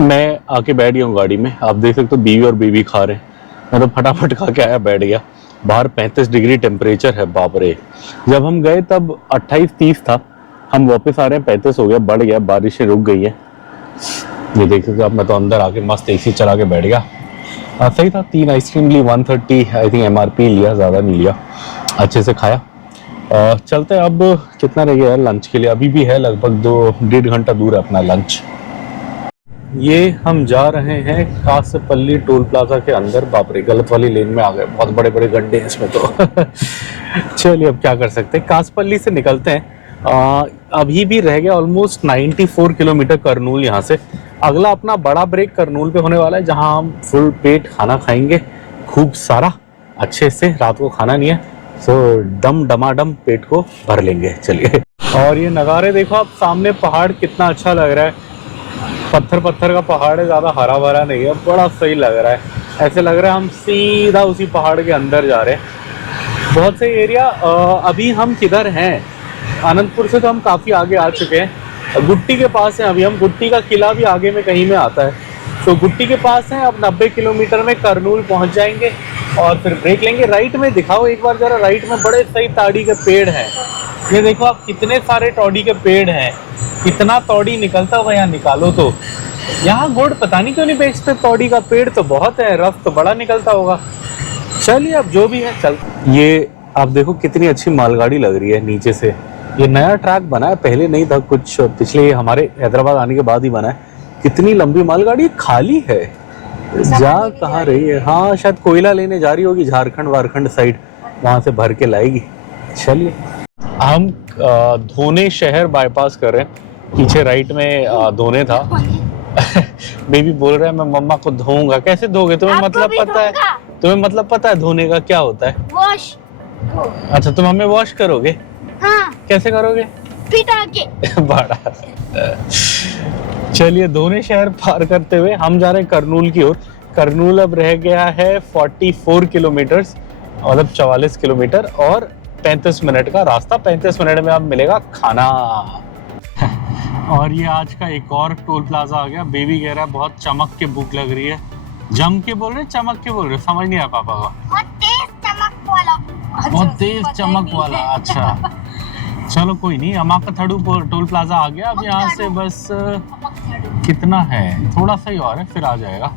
मैं आके बैठ गया हूँ गाड़ी में, आप देख सकते हो बीवी और बेबी खा रहे हैं। मैं तो फटाफट खा के आया, बैठ गया। बाहर 35 डिग्री टेम्परेचर है, बाप रे। जब हम गए तब 28-30 था, हम वापस आ रहे हैं 35 हो गया, बढ़ गया, बारिशें रुक गई हैं। ये देख सकते हो आप, मैं तो अंदर आके मस्त एसी चला के बैठ गया। सही था, 3 आइसक्रीम ली, 130 आई थिंक MRP लिया, ज़्यादा नहीं लिया, अच्छे से खाया। चलते हैं अब, कितना रह गया है लंच के लिए? अभी भी है लगभग 2-1.5 घंटा दूर है अपना लंच। ये हम जा रहे हैं कासपल्ली टोल प्लाजा के अंदर। बाप रे, गलत वाली लेन में आ गए, बहुत बड़े बड़े गड्ढे हैं इसमें तो चलिए अब क्या कर सकते हैं, कासपल्ली से निकलते हैं। अभी भी रह गया ऑलमोस्ट 94 किलोमीटर कर्नूल यहाँ से। अगला अपना बड़ा ब्रेक कर्नूल पे होने वाला है, जहाँ हम फुल पेट खाना खाएंगे, खूब सारा, अच्छे से। रात को खाना नहीं है, सो डम डमाडम पेट को भर लेंगे। चलिए, और ये नज़ारे देखो आप, सामने पहाड़ कितना अच्छा लग रहा है। पत्थर पत्थर का पहाड़ है, ज़्यादा हरा भरा नहीं है, बड़ा सही लग रहा है। ऐसे लग रहा है हम सीधा उसी पहाड़ के अंदर जा रहे हैं। बहुत सही एरिया। अभी हम किधर हैं? आनंदपुर से तो हम काफ़ी आगे आ चुके हैं, गुट्टी के पास हैं अभी हम। गुट्टी का किला भी आगे में कहीं में आता है, तो गुट्टी के पास हैं। अब 90 किलोमीटर में कर्नूल पहुंच जाएंगे और फिर ब्रेक लेंगे। राइट में दिखाओ एक बार जरा, राइट में बड़े सही ताड़ी के पेड़ हैं। ये देखो आप, कितने सारे तोड़ी के पेड़ हैं, कितना तोड़ी निकलता होगा यहाँ, निकालो तो। यहाँ गुड़ पता नहीं क्यों नहीं बेचते, तोड़ी का पेड़ तो बहुत है, रस तो बड़ा निकलता होगा। चलिए अब जो भी है चल। ये आप देखो कितनी अच्छी मालगाड़ी लग रही है नीचे से। ये नया ट्रैक बना है, पहले नहीं था, कुछ पिछले हमारे हैदराबाद आने के बाद ही बना है। कितनी लंबी मालगाड़ी, खाली है, जा कहाँ रही है? हाँ, शायद कोयला लेने जा रही होगी, झारखंड वारखंड साइड, वहां से भर के लाएगी। चलिए, हम धोने शहर बाईपास कर रहे हैं। पीछे राइट में धोने था बेबी बोल रहा है मैं मम्मा को धोऊंगा। कैसे धोगे? तुम्हें मतलब पता है? तुम्हें मतलब पता है धोने का क्या होता है? वॉश। अच्छा, तुम हमें वॉश करोगे? हाँ। कैसे करोगे? पिटा के। बड़ा। चलिए, धोने शहर पार करते हुए हम जा रहे हैं कर्नूल की ओर। कर्नूल अब रह गया है 44 किलोमीटर, मतलब 44 किलोमीटर और 35 मिनट का रास्ता। 35 मिनट में अब मिलेगा खाना। और ये आज का एक और टोल प्लाजा आ गया। बेबी कह रहा है बहुत चमक के भूख लग रही है। जम के बोल रहे, चमक के बोल रहे, समझ नहीं आया पापा को। बहुत तेज चमक वाला। बहुत तेज चमक वाला, अच्छा। चलो कोई नहीं, अमाकथड़ू टोल प्लाजा आ गया। अब यहाँ से बस कितना है, थोड़ा सा ही और है, फिर आ जाएगा।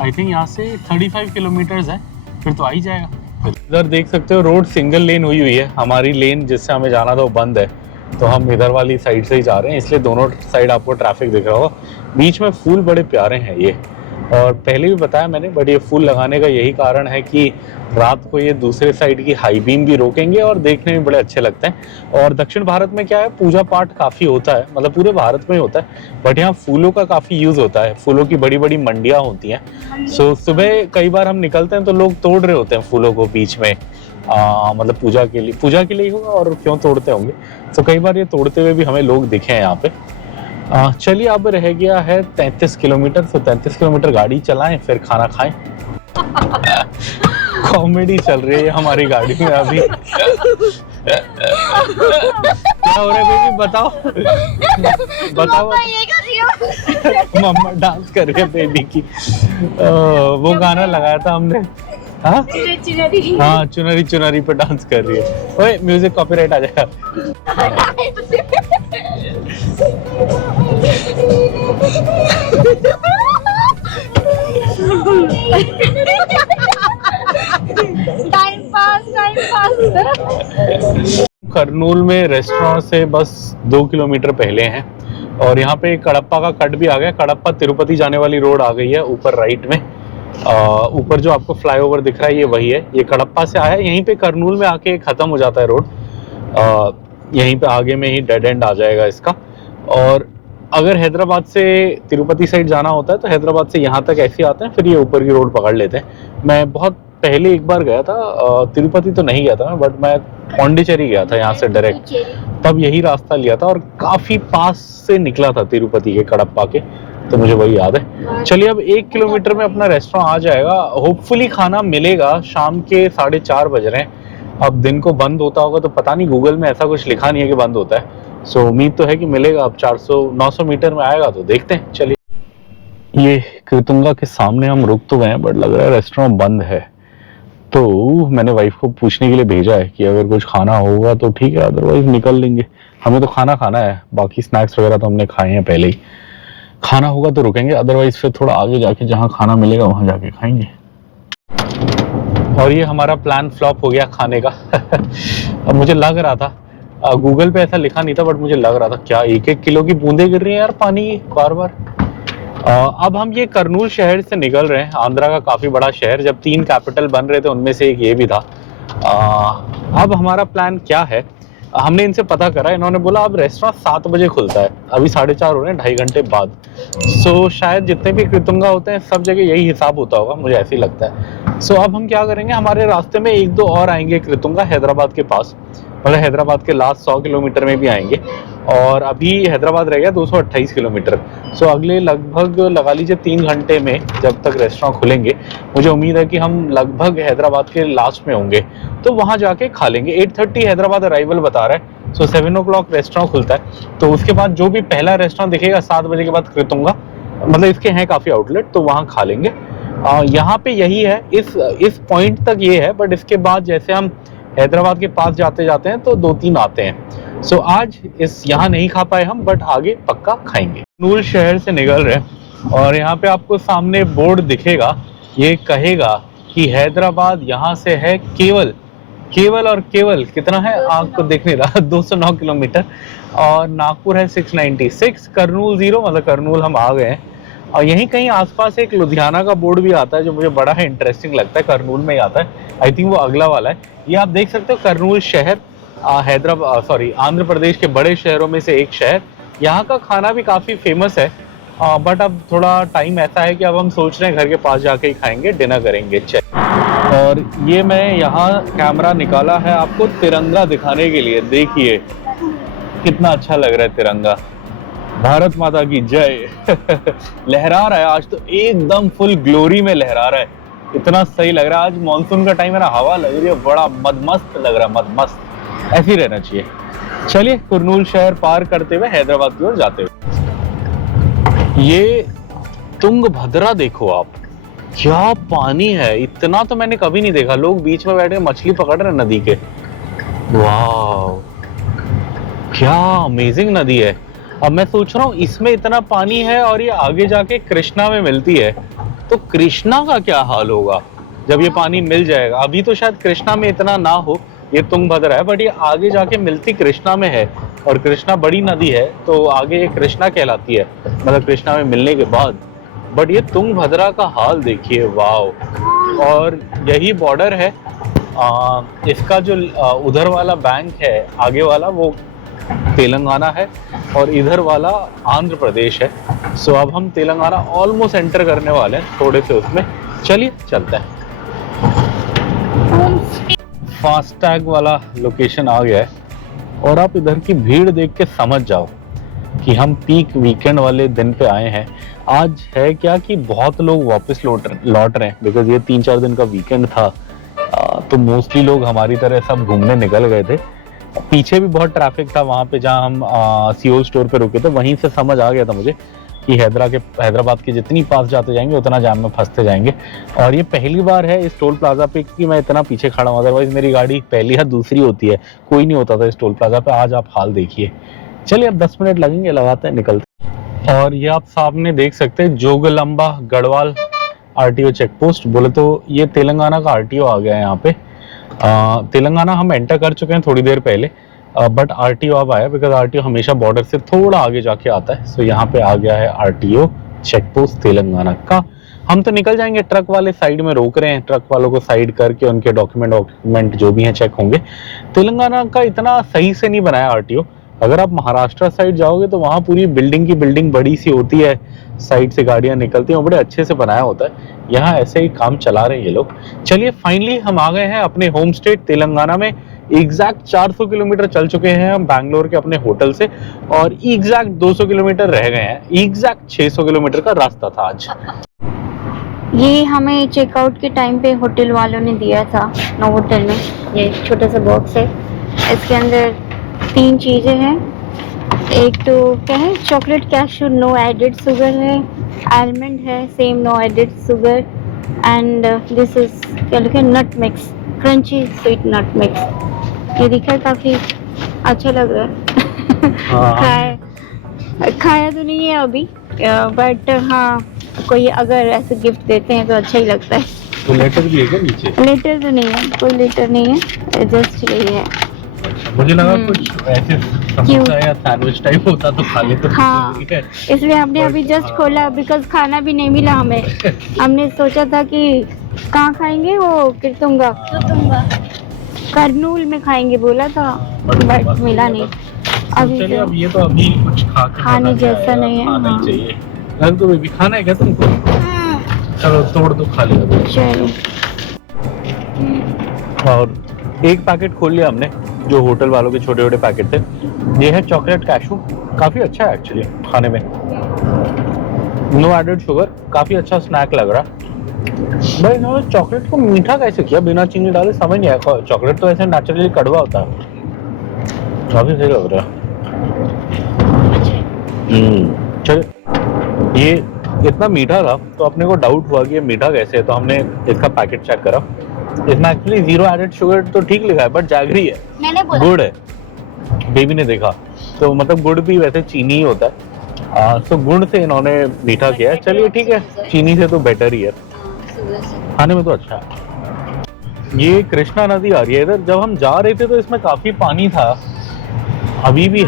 आई थिंक यहाँ से 35 किलोमीटर्स है, फिर तो आ ही जाएगा। इधर देख सकते हो रोड सिंगल लेन हुई है। हमारी लेन जिससे हमें जाना था वो बंद है, तो हम इधर वाली साइड से ही जा रहे हैं, इसलिए दोनों साइड आपको ट्रैफिक दिख रहा होगा। बीच में फूल बड़े प्यारे हैं ये, और पहले भी बताया मैंने, बट ये फूल लगाने का यही कारण है कि रात को ये दूसरे साइड की हाई बीम भी रोकेंगे और देखने में बड़े अच्छे लगते हैं। और दक्षिण भारत में क्या है, पूजा पाठ काफ़ी होता है, मतलब पूरे भारत में ही होता है, बट यहाँ फूलों का काफ़ी यूज़ होता है। फूलों की बड़ी बड़ी मंडियाँ होती हैं। सो सुबह कई बार हम निकलते हैं तो लोग तोड़ रहे होते हैं फूलों को बीच में, मतलब पूजा के लिए होगा, और क्यों तोड़ते होंगे। तो कई बार ये तोड़ते हुए भी हमें लोग दिखे हैं यहाँ पे। चलिए, अब रह गया है 33 किलोमीटर, तो 33 किलोमीटर गाड़ी चलाएं फिर खाना खाएं। कॉमेडी चल रही है हमारी गाड़ी में अभी। क्या हो रहा है बेबी, बताओ बताओ। मम्मा ये कर रही हो। मम्मा डांस कर रही है बेबी की। वो गाना लगाया था हमने। हाँ चुनरी। हाँ, चुनरी चुनरी पे डांस कर रही है। ओए म्यूजिक कॉपीराइट आ जाएगा। Time pass time pass. Kurnool में रेस्टोरेंट से बस 2 किलोमीटर पहले हैं और यहाँ पे कडप्पा का कट भी आ गया। कडप्पा तिरुपति जाने वाली रोड आ गई है ऊपर राइट में। ऊपर जो आपको फ्लाईओवर दिख रहा है ये वही है, ये कडप्पा से आया है। यहीं पे करनूल में आके खत्म हो जाता है रोड। यहीं पे आगे में ही डेड एंड आ जाएगा इसका। और अगर हैदराबाद से तिरुपति साइड जाना होता है तो हैदराबाद से यहाँ तक ऐसे आते हैं, फिर ये ऊपर की रोड पकड़ लेते हैं। मैं बहुत पहले एक बार गया था, तिरुपति तो नहीं गया था मैं, बट मैं पौंडीचेरी गया था यहाँ से डायरेक्ट, तब यही रास्ता लिया था और काफी पास से निकला था तिरुपति के कडप्पा के, तो मुझे वही याद है। चलिए अब 1 किलोमीटर में अपना रेस्टोरेंट आ जाएगा। होपफुली खाना मिलेगा। शाम के 4:30 बज रहे हैं। अब दिन को बंद होता होगा तो पता नहीं, गूगल में ऐसा कुछ लिखा नहीं है कि बंद होता है। सो उम्मीद तो है कि मिलेगा। अब 400-900 मीटर में आएगा तो देखते हैं। चलिए ये कृतुंगा के सामने हम रुक तो गए हैं, बट लग रहा है रेस्टोरेंट बंद है। तो मैंने वाइफ को पूछने के लिए भेजा है कि अगर कुछ खाना होगा तो ठीक है, अदरवाइज निकल लेंगे। हमें तो खाना खाना है, बाकी स्नैक्स वगैरह तो हमने खाए हैं पहले ही। खाना होगा तो रुकेंगे, अदरवाइज फिर थोड़ा आगे जाके जहाँ खाना मिलेगा वहां जाके खाएंगे। और ये हमारा प्लान फ्लॉप हो गया खाने का। अब मुझे लग रहा था, गूगल पे ऐसा लिखा नहीं था, बट मुझे लग रहा था क्या 1-1 किलो की बूंदे गिर रही हैं यार पानी की बार बार। अब हम ये करनूल शहर से निकल रहे हैं, आंध्रा का काफी बड़ा शहर। जब 3 कैपिटल बन रहे थे उनमें से एक ये भी था। अब हमारा प्लान क्या है, हमने इनसे पता करा, इन्होंने बोला अब रेस्टोरेंट 7 बजे खुलता है। अभी 4:30 हो रहे हैं, 2.5 घंटे बाद। सो शायद जितने भी कृतुंगा होते हैं सब जगह यही हिसाब होता होगा, मुझे ऐसे ही लगता है। सो अब हम क्या करेंगे, हमारे रास्ते में 1-2 और आएंगे कृतुंगा हैदराबाद के पास, मतलब हैदराबाद के लास्ट 100 किलोमीटर में भी आएंगे। और अभी हैदराबाद रह गया 228 किलोमीटर। सो अगले लगभग लगा लीजिए 3 घंटे में जब तक रेस्टोरेंट खुलेंगे, मुझे उम्मीद है कि हम लगभग हैदराबाद के लास्ट में होंगे, तो वहां जाके खा लेंगे। 8:30 हैदराबाद अराइवल बता रहा है। सो 7 o'clock रेस्टोरेंट खुलता है, तो उसके बाद जो भी पहला रेस्टोरेंट दिखेगा 7 बजे के बाद कृतुंगा, मतलब इसके हैं काफी आउटलेट, तो वहां खा लेंगे। यहाँ पे यही है, इस पॉइंट तक ये है, बट इसके बाद जैसे हम हैदराबाद के पास जाते जाते हैं तो 2-3 आते हैं। सो आज इस यहाँ नहीं खा पाए हम, बट आगे पक्का खाएंगे। नूल शहर से निकल रहे हैं और यहाँ पे आपको सामने बोर्ड दिखेगा, ये कहेगा कि हैदराबाद यहाँ से है केवल और केवल कितना है, आंख को देख नहीं रहा, 209 किलोमीटर। और नागपुर है 696, करनूल 0, मतलब करनूल हम आ गए हैं। और यहीं कहीं आसपास एक लुधियाना का बोर्ड भी आता है जो मुझे बड़ा है इंटरेस्टिंग लगता है, करनूल में ही आता है। आई थिंक वो अगला वाला है। ये आप देख सकते हो, करनूल शहर आंध्र प्रदेश के बड़े शहरों में से एक शहर। यहाँ का खाना भी काफी फेमस है, बट अब थोड़ा टाइम ऐसा है कि अब हम सोच रहे हैं घर के पास जाके ही खाएंगे, डिनर करेंगे। और ये मैं यहाँ कैमरा निकाला है आपको तिरंगा दिखाने के लिए। देखिए कितना अच्छा लग रहा है तिरंगा, भारत माता की जय। लहरा रहा है आज तो, एकदम फुल ग्लोरी में लहरा रहा है, इतना सही लग रहा है। आज मानसून का टाइम है ना, हवा लग रही है, बड़ा मदमस्त लग रहा है, मदमस्त। ऐसे ही रहना चाहिए। चलिए कुरनूल शहर पार करते हुए हैदराबाद की ओर जाते हुए, ये तुंगभद्रा देखो आप, क्या पानी है, इतना तो मैंने कभी नहीं देखा। लोग बीच में बैठे मछली पकड़ रहे हैं नदी के। वाह, क्या अमेजिंग नदी है। अब मैं सोच रहा हूँ इसमें इतना पानी है और ये आगे जाके कृष्णा में मिलती है, तो कृष्णा का क्या हाल होगा जब ये पानी मिल जाएगा। अभी तो शायद कृष्णा में इतना ना हो, ये तुंगभद्रा है, बट ये आगे जाके मिलती कृष्णा में है, और कृष्णा बड़ी नदी है तो आगे ये कृष्णा कहलाती है, मतलब कृष्णा में मिलने के बाद। बट ये तुंगभद्रा का हाल देखिए, वाव। और यही बॉर्डर है, इसका जो उधर वाला बैंक है आगे वाला, वो तेलंगाना है और इधर वाला आंध्र प्रदेश है। सो अब हम तेलंगाना ऑलमोस्ट एंटर करने वाले हैं, थोड़े से उसमें। चलिए चलते हैं। फास्टैग वाला लोकेशन आ गया है, और आप इधर की भीड़ देख के समझ जाओ कि हम पीक वीकेंड वाले दिन पे आए हैं। आज है क्या कि बहुत लोग वापस लौट रहे हैं, बिकॉज ये 3-4 दिन का वीकेंड था, तो मोस्टली लोग हमारी तरह सब घूमने निकल गए थे। पीछे भी बहुत ट्रैफिक था वहाँ पे जहाँ हम सियोल स्टोर पे रुके थे, वहीं से समझ आ गया था मुझे कि हैदराबाद के जितनी पास जाते जाएंगे उतना जाम में फंसते जाएंगे। और ये पहली बार है इस टोल प्लाजा पे कि मैं इतना पीछे खड़ा हूँ, अदरवाइज मेरी गाड़ी पहली या दूसरी होती है, कोई नहीं होता था इस टोल प्लाजा पे। आज आप हाल देखिए। चलिए अब 10 मिनट लगेंगे, लगाते हैं, निकलते हैं। और ये आप सामने देख सकते हैं जोगलंबा गढ़वाल आरटीओ चेक पोस्ट। बोले तो ये तेलंगाना का आरटीओ आ गया है यहाँ पे। तेलंगाना हम एंटर कर चुके हैं थोड़ी देर पहले, बट आरटीओ अब आया बिकॉज आरटीओ हमेशा बॉर्डर से थोड़ा आगे जाके आता है। सो यहाँ पे आ गया है आरटीओ चेक पोस्ट तेलंगाना का। हम तो निकल जाएंगे, ट्रक वाले साइड में रोक रहे हैं, ट्रक वालों को साइड करके उनके डॉक्यूमेंट जो भी हैं चेक होंगे। तेलंगाना का इतना सही से नहीं बनाया आरटीओ। अगर आप महाराष्ट्र साइड जाओगे तो वहाँ पूरी बिल्डिंग की बिल्डिंग बड़ी सी होती है, साइड से गाड़ियां निकलती हैं, बड़े अच्छे से बनाया होता है। यहाँ ऐसे ही काम चला रहे हैं ये लोग। चलिए फाइनली हम आ गए हैं अपने होम स्टेट तेलंगाना में। एग्जैक्ट 400 किलोमीटर चल चुके हैं हम बैंगलोर के अपने होटल से, और एग्जैक्ट 200 किलोमीटर रह गए हैं। एग्जैक्ट 600 किलोमीटर का रास्ता था आज। ये हमें चेकआउट के टाइम पे होटल वालों ने दिया था नोवोटेल में। ये छोटा सा बॉक्स है, इसके अंदर 3 चीजें हैं। एक तो क्या है, chocolate cashew no added sugar है, आलमंड है same no added sugar, and this is क्या लिखा है, nut mix, crunchy sweet nut mix. ये दिखा काफी अच्छा लग रहा है। खाया तो नहीं है अभी, बट हाँ कोई अगर ऐसे गिफ्ट देते हैं तो अच्छा ही लगता है। तो लेटर भी है क्या नीचे? लेटर तो नहीं है, कोई लेटर नहीं है, जस्ट यही है। मुझे लगा कुछ ऐसे समोसा या सैंडविच टाइप होता तो खा लेते। हाँ, इसलिए हमने अभी जस्ट खोला, बिकॉज खाना भी नहीं मिला हमें। हमने सोचा था कि कहाँ खाएंगे, वो किरतुंगा करनूल में खाएंगे बोला था, बट मिला नहीं। अभी चलिए अब ये तो अभी कुछ खाने जैसा नहीं है। खाना ही चाहिए। रख दो बेबी, खाना है क्या तुमको? चलो तोड़ दो, खा लिया। चलो, और एक पैकेट खोल लिया हमने, जो होटल वालों के छोटे छोटे पैकेट थे। ये है चॉकलेट कैशू, काफी अच्छा है एक्चुअली खाने में, नो एडेड शुगर, काफी अच्छा स्नैक लग रहा। भाई इन्होंने चॉकलेट को मीठा कैसे किया बिना चीनी डाले, समझ नहीं आया। चॉकलेट तो ऐसे नेचुरली कड़वा होता है, काफी सही लग रहा है। चल, ये इतना मीठा था तो अपने को डाउट हुआ कि ये मीठा कैसे है, तो हमने इसका पैकेट चेक करा। इसमें एक्चुअली 0 एडेड शुगर तो ठीक लिखा है, बट जैगरी है, मैंने बोला गुड़ है। बेबी ने देखा तो मतलब गुड़ भी वैसे चीनी ही होता है, तो गुड़ से इन्होंने मीठा किया है। चलिए ठीक है, चीनी से तो बेटर ही है, खाने में तो अच्छा है। ये कृष्णा नदी आ रही है इधर। जब हम जा रहे थे तो इसमें काफी पानी था, अभी भी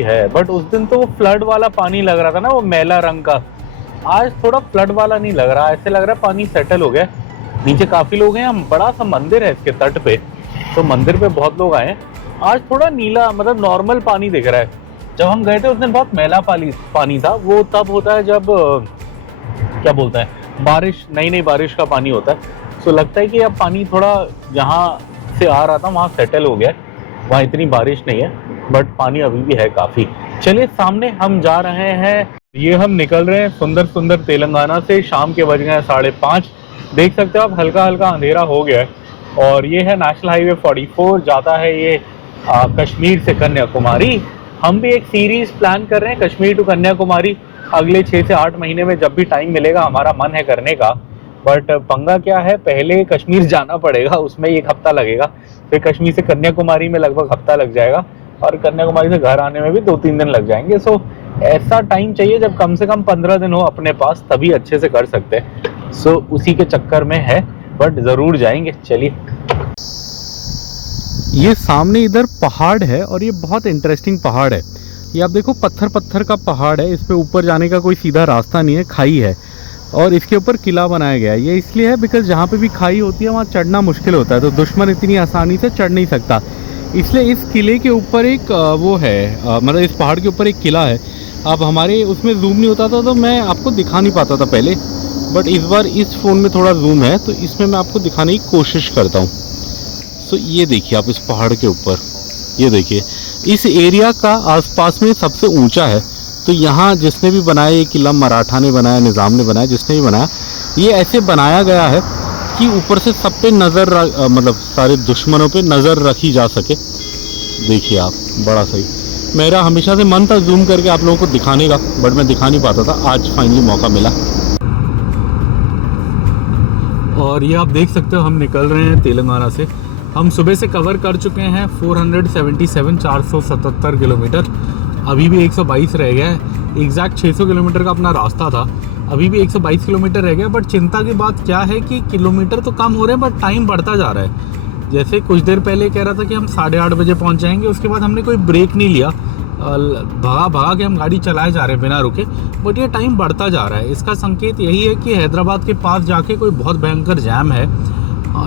है, बट उस दिन तो वो फ्लड वाला पानी लग रहा था ना, वो मैला रंग का। आज थोड़ा फ्लड वाला नहीं लग रहा, ऐसे लग रहा है पानी सेटल हो गया। नीचे काफी लोग हैं, हम बड़ा सा मंदिर है इसके तट पे, तो मंदिर पे बहुत लोग आए हैं। आज थोड़ा नीला मतलब नॉर्मल पानी दिख रहा है। जब हम गए थे उस दिन बहुत मैला पानी था। वो तब होता है जब क्या बोलते हैं, बारिश, नई बारिश का पानी होता है। सो लगता है कि अब पानी थोड़ा जहाँ से आ रहा था वहाँ सेटल हो गया, वहाँ इतनी बारिश नहीं है, बट पानी अभी भी है काफी। चलिए सामने हम जा रहे हैं, ये हम निकल रहे हैं सुंदर सुंदर तेलंगाना से। शाम के बज गए हैं 5:30। देख सकते हो आप, हल्का हल्का अंधेरा हो गया है। और ये है नेशनल हाईवे 44, जाता है ये कश्मीर से कन्याकुमारी। हम भी एक सीरीज प्लान कर रहे हैं कश्मीर टू कन्याकुमारी, अगले 6 से 8 महीने में जब भी टाइम मिलेगा हमारा मन है करने का। बट पंगा क्या है, पहले कश्मीर जाना पड़ेगा, उसमें 1 हफ्ता लगेगा, फिर कश्मीर से कन्याकुमारी में लगभग हफ्ता लग जाएगा, और कन्याकुमारी से घर आने में भी 2-3 दिन लग जाएंगे। सो ऐसा टाइम चाहिए जब कम से कम 15 दिन हो अपने पास, तभी अच्छे से कर सकते हैं। सो उसी के चक्कर में है, बट ज़रूर जाएंगे। चलिए, ये सामने इधर पहाड़ है, और ये बहुत इंटरेस्टिंग पहाड़ है। ये आप देखो, पत्थर का पहाड़ है, इस पे ऊपर जाने का कोई सीधा रास्ता नहीं है, खाई है, और इसके ऊपर किला बनाया गया है। ये इसलिए है बिकॉज जहाँ पे भी खाई होती है वहाँ चढ़ना मुश्किल होता है, तो दुश्मन इतनी आसानी से चढ़ नहीं सकता। इसलिए इस किले के ऊपर एक वो है, मतलब इस पहाड़ के ऊपर एक किला है। अब हमारे उसमें जूम नहीं होता था तो मैं आपको दिखा नहीं पाता था पहले, बट इस बार इस फ़ोन में थोड़ा जूम है, तो इसमें मैं आपको दिखाने की कोशिश करता हूँ। तो ये देखिए आप, इस पहाड़ के ऊपर ये देखिए, इस एरिया का आसपास में सबसे ऊंचा है। तो यहाँ जिसने भी बनाया ये किला, मराठा ने बनाया, निज़ाम ने बनाया, जिसने भी बनाया, ये ऐसे बनाया गया है कि ऊपर से सब पे नज़र मतलब सारे दुश्मनों पे नज़र रखी जा सके। देखिए आप, बड़ा सही। मेरा हमेशा से मन था जूम करके आप लोगों को दिखाने का, बट मैं दिखा नहीं पाता था, आज फाइनली मौका मिला। और ये आप देख सकते हो हम निकल रहे हैं तेलंगाना से। हम सुबह से कवर कर चुके हैं 477 किलोमीटर। अभी भी 122 रह गया है। एग्जैक्ट 600 किलोमीटर का अपना रास्ता था, अभी भी 122 किलोमीटर रह गया। बट चिंता की बात क्या है कि किलोमीटर तो कम हो रहे हैं बट टाइम बढ़ता जा रहा है। जैसे कुछ देर पहले कह रहा था कि हम 8:30 बजे पहुंच जाएंगे, उसके बाद हमने कोई ब्रेक नहीं लिया, भगा के हम गाड़ी चलाए जा रहे हैं बिना रुके, बट ये टाइम बढ़ता जा रहा है। इसका संकेत यही है कि हैदराबाद के पास जाके कोई बहुत भयंकर जैम है,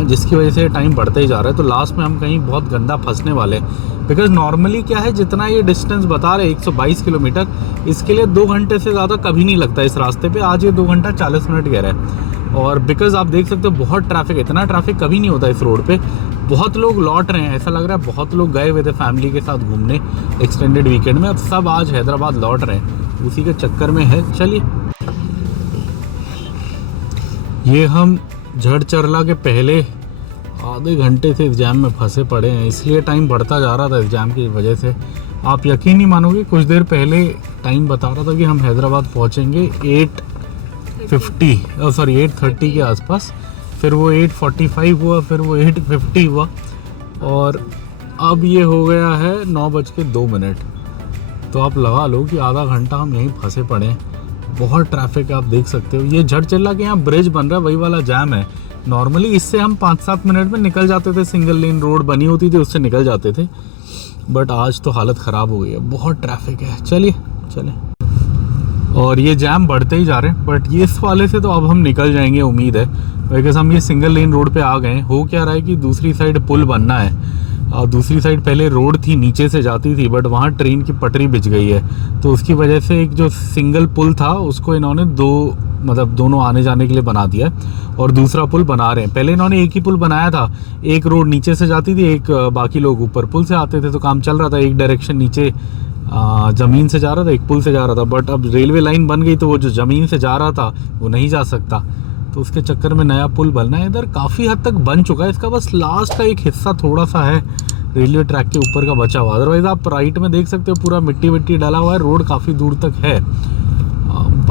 जिसकी वजह से टाइम बढ़ता ही जा रहा है। तो लास्ट में हम कहीं बहुत गंदा फंसने वाले हैं। बिकॉज नॉर्मली क्या है, जितना ये डिस्टेंस बता रहे 122 किलोमीटर, इसके लिए 2 घंटे से ज़्यादा कभी नहीं लगता इस रास्ते पे। आज ये 2 घंटा 40 मिनट कह रहा है। और बिकॉज आप देख सकते हो बहुत ट्रैफिक, इतना ट्रैफिक कभी नहीं होता इस रोड पे। बहुत लोग लौट रहे हैं, ऐसा लग रहा है बहुत लोग गए हुए थे फैमिली के साथ घूमने एक्सटेंडेड वीकेंड में, अब सब आज हैदराबाद लौट रहे हैं, उसी के चक्कर में है। चलिए, ये हम झड़चरला के पहले आधे घंटे से इस जैम में फंसे पड़े हैं, इसलिए टाइम बढ़ता जा रहा था इस जैम की वजह से। आप यकीन नहीं मानोगे, कुछ देर पहले टाइम बता रहा था कि हम हैदराबाद पहुंचेंगे 8:30 के आसपास, फिर वो 8:45 हुआ, फिर वो 8:50 हुआ, और अब ये हो गया है 9:02। तो आप लगा लो कि आधा घंटा हम यहीं फंसे पड़े हैं। बहुत ट्रैफिक है, आप देख सकते हो। ये झड़चरला के यहाँ ब्रिज बन रहा है, वही वाला जैम है। नॉर्मली इससे हम 5-7 मिनट में निकल जाते थे, सिंगल लेन रोड बनी होती थी उससे निकल जाते थे, बट आज तो हालत ख़राब हो गई है, बहुत ट्रैफिक है। चलिए और ये जैम बढ़ते ही जा रहे हैं, बट ये इस वाले से तो अब हम निकल जाएंगे उम्मीद है, बिकॉज हम ये सिंगल लेन रोड पे आ गए हैं। हो क्या रहा है कि दूसरी साइड पुल बनना है, और दूसरी साइड पहले रोड थी नीचे से जाती थी, बट वहाँ ट्रेन की पटरी बिछ गई है, तो उसकी वजह से एक जो सिंगल पुल था उसको इन्होंने दोनों आने जाने के लिए बना दिया है, और दूसरा पुल बना रहे हैं। पहले इन्होंने एक ही पुल बनाया था, एक रोड नीचे से जाती थी, एक बाकी लोग ऊपर पुल से आते थे, तो काम चल रहा था। एक डायरेक्शन नीचे ज़मीन से जा रहा था, एक पुल से जा रहा था, बट अब रेलवे लाइन बन गई तो वो जो ज़मीन से जा रहा था वो नहीं जा सकता, तो उसके चक्कर में नया पुल बनना है। इधर काफ़ी हद तक बन चुका है, इसका बस लास्ट का एक हिस्सा थोड़ा सा है रेलवे ट्रैक के ऊपर का बचा हुआ। अदरवाइज़ आप राइट में देख सकते हो पूरा मिट्टी डाला हुआ है, रोड काफ़ी दूर तक है।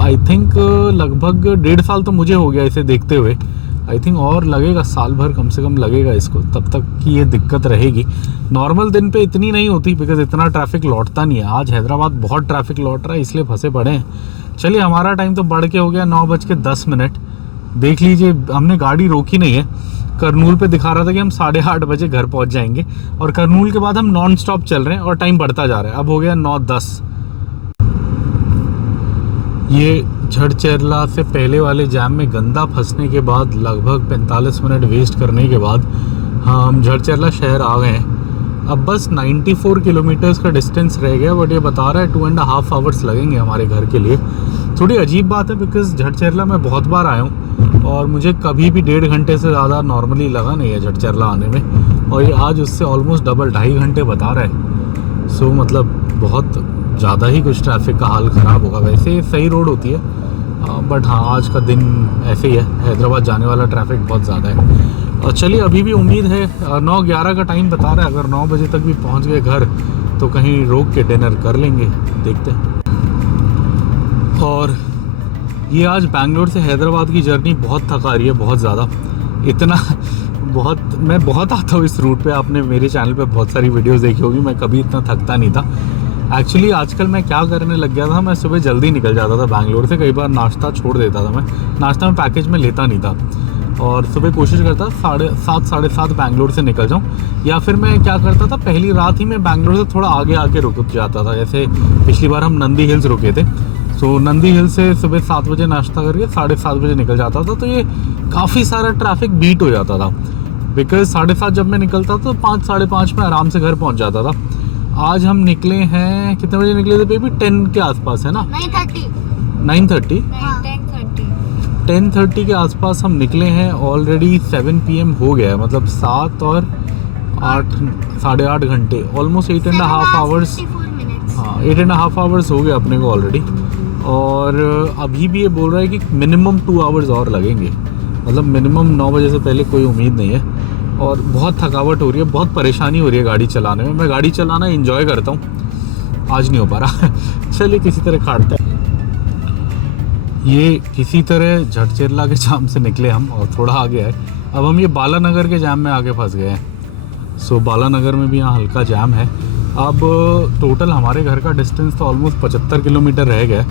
आई थिंक लगभग 1.5 साल तो मुझे हो गया इसे देखते हुए। आई थिंक और लगेगा, साल भर कम से कम लगेगा इसको, तब तक की ये दिक्कत रहेगी। नॉर्मल दिन पे इतनी नहीं होती, बिकॉज इतना ट्रैफिक लौटता नहीं है। आज हैदराबाद बहुत ट्रैफिक लौट रहा है, इसलिए फंसे पड़े हैं। चलिए, हमारा टाइम तो बढ़ के हो गया 9:10। देख लीजिए, हमने गाड़ी रोकी नहीं है। करनूल पे दिखा रहा था कि हम 8:30 बजे घर पहुंच जाएंगे, और करनूल के बाद हम नॉन स्टॉप चल रहे हैं और टाइम बढ़ता जा रहा है। अब हो गया 9:10। ये झड़चरला से पहले वाले जैम में गंदा फंसने के बाद, लगभग 45 मिनट वेस्ट करने के बाद हम झड़चरला शहर आ गए हैं। अब बस 94 किलोमीटर्स का डिस्टेंस रह गया, बट ये बता रहा है 2.5 आवर्स लगेंगे हमारे घर के लिए। थोड़ी अजीब बात है, बिकॉज झड़चरला मैं बहुत बार आया हूँ और मुझे कभी भी 1.5 घंटे से ज़्यादा नॉर्मली लगा नहीं है झड़चरला आने में, और ये आज उससे ऑलमोस्ट डबल 2.5 घंटे बता रहा है। सो मतलब बहुत ज़्यादा ही कुछ ट्रैफिक का हाल ख़राब होगा। वैसे सही रोड होती है, बट हाँ, आज का दिन ऐसे ही है। हैदराबाद जाने वाला ट्रैफिक बहुत ज़्यादा है। और चलिए, अभी भी उम्मीद है, 9:11 का टाइम बता रहा है, अगर 9 बजे तक भी पहुँच गए घर तो कहीं रोक के डिनर कर लेंगे, देखते हैं। और ये आज बैंगलोर से हैदराबाद की जर्नी बहुत थका रही है, बहुत ज़्यादा। मैं बहुत आता हूँ इस रूट पे, आपने मेरे चैनल पे बहुत सारी वीडियोस देखी होगी, मैं कभी इतना थकता नहीं था। एक्चुअली आजकल मैं क्या करने लग गया था, मैं सुबह जल्दी निकल जाता था बैंगलोर से। कई बार नाश्ता छोड़ देता था, मैं नाश्ता में पैकेज में लेता नहीं था, और सुबह कोशिश करता 7:30 साढ़े 7 बैंगलोर से निकल जाऊँ। या फिर मैं क्या करता था, पहली रात ही मैं बैंगलोर से थोड़ा आगे रुक जाता था। जैसे पिछली बार हम नंदी हिल्स रुके थे, तो नंदी हिल से सुबह 7 बजे नाश्ता करके 7:30 बजे निकल जाता था, तो ये काफ़ी सारा ट्रैफिक बीट हो जाता था। बिकॉज 7:30 जब मैं निकलता तो 5 साढ़े 5 में आराम से घर पहुंच जाता था। आज हम निकले हैं, कितने बजे निकले थे बेबी? 10 के आसपास, है ना? 9:30 10:30 के आसपास हम निकले हैं। ऑलरेडी 7 PM हो गया है, मतलब 7 और 8 साढ़े 8 घंटे, ऑलमोस्ट 8.5 आवर्स। हाँ, 8.5 आवर्स हो गए अपने को ऑलरेडी। और अभी भी ये बोल रहा है कि मिनिमम 2 आवर्स और लगेंगे, मतलब मिनिमम 9 बजे से पहले कोई उम्मीद नहीं है। और बहुत थकावट हो रही है, बहुत परेशानी हो रही है गाड़ी चलाने में। मैं गाड़ी चलाना एंजॉय करता हूँ, आज नहीं हो पा रहा। चलिए किसी तरह काटते हैं। ये किसी तरह झटचेरला के जाम से निकले हम और थोड़ा आगे आए। अब हम ये बालानगर के जाम में आगे फंस गए हैं। सो बालानगर में भी यहाँ हल्का जाम है। अब टोटल हमारे घर का डिस्टेंस तो ऑलमोस्ट 75 किलोमीटर रह गया है,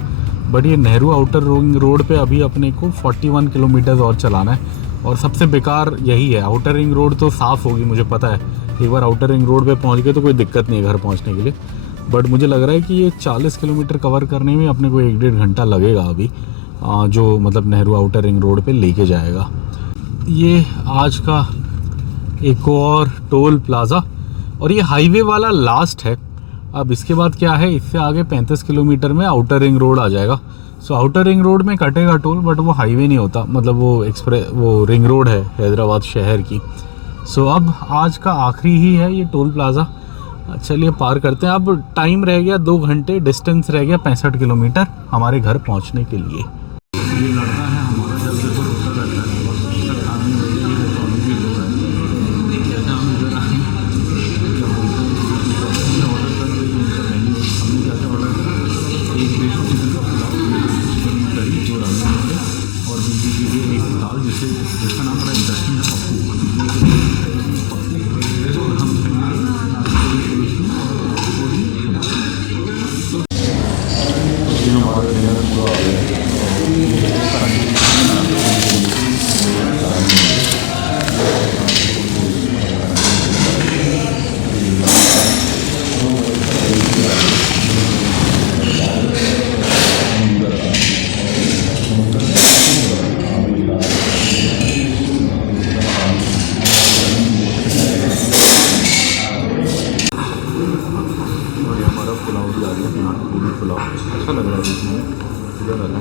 बट ये नेहरू आउटर रिंग रोड पे अभी अपने को 41 किलोमीटर और चलाना है। और सबसे बेकार यही है, आउटर रिंग रोड तो साफ़ होगी मुझे पता है, एक बार आउटर रिंग रोड पे पहुंच गए तो कोई दिक्कत नहीं है घर पहुंचने के लिए। बट मुझे लग रहा है कि ये 40 किलोमीटर कवर करने में अपने को 1-1.5 घंटा लगेगा अभी, जो मतलब नेहरू आउटर रिंग रोड पे लेके जाएगा। ये आज का एक और टोल प्लाज़ा, और ये हाईवे वाला लास्ट है। अब इसके बाद क्या है, इससे आगे 35 किलोमीटर में आउटर रिंग रोड आ जाएगा। सो आउटर रिंग रोड में कटेगा टोल, बट वो हाईवे नहीं होता, मतलब वो रिंग रोड है हैदराबाद शहर की। सो अब आज का आखिरी ही है ये टोल प्लाज़ा। चलिए पार करते हैं। अब टाइम रह गया 2 घंटे, डिस्टेंस रह गया 65 किलोमीटर हमारे घर पहुंचने के लिए। ये लड़का है हमारा, जब देखो रोता रहता है, बहुत तक खाना नहीं मिलेगा, ये तो अभी भी रो रहा है। जैसे हम इधर आए, क्या बोलते हैं, हमने ऑर्डर कर दिया उनका मेन्यू। हमने क्या क्या ऑर्डर करा, एक बेसो चिकन का पुलाव, चिकन करी, 2 राजमा और बीजी के लिए एक दाल, जिसका नाम बड़ा इंटरेस्टिंग है, पप्पू। हमारा डिनर तो आ गया। पुलाव अच्छा लग रहा है देखने में, इधर वाला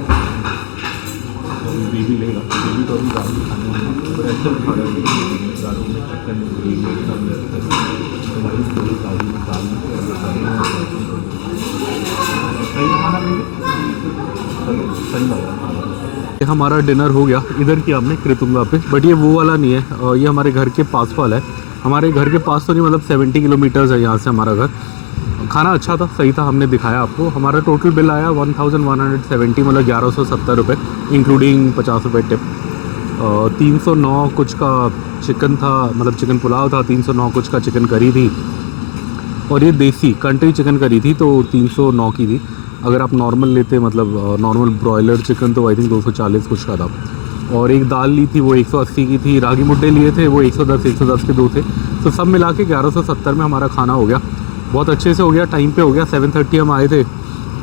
अभी बेबी लेगा, बेबी तो अभी दाल खाने में पर अच्छा खा रहा है। दाल में चिकन ग्रेवी सब रहता है, हमारी पूरी ताज़ी दाल सही खाना भी सही लग रहा है। हमारा डिनर हो गया, इधर किया हमने कृतुंगा पे, बट ये वो वाला नहीं है, ये हमारे घर के पास वाला है। हमारे घर के पास तो नहीं, मतलब 70 किलोमीटर्स है यहाँ से हमारा घर। खाना अच्छा था, सही था, हमने दिखाया आपको। हमारा टोटल बिल आया 1170, मतलब 1170 रुपये, इंक्लूडिंग 50 रुपये टिप। 309 कुछ का चिकन था, मतलब चिकन पुलाव था, 309 कुछ का चिकन करी थी, और ये देसी कंट्री चिकन करी थी तो 309 की थी। अगर आप नॉर्मल लेते, मतलब नॉर्मल ब्रॉयलर चिकन, तो आई थिंक 240 कुछ का था। और एक दाल ली थी वो 180 की थी, रागी मुड्डे लिए थे वो 110 के 2 थे। तो सब मिला के 1170 में हमारा खाना हो गया, बहुत अच्छे से हो गया, टाइम पे हो गया। 7:30 हम आए थे,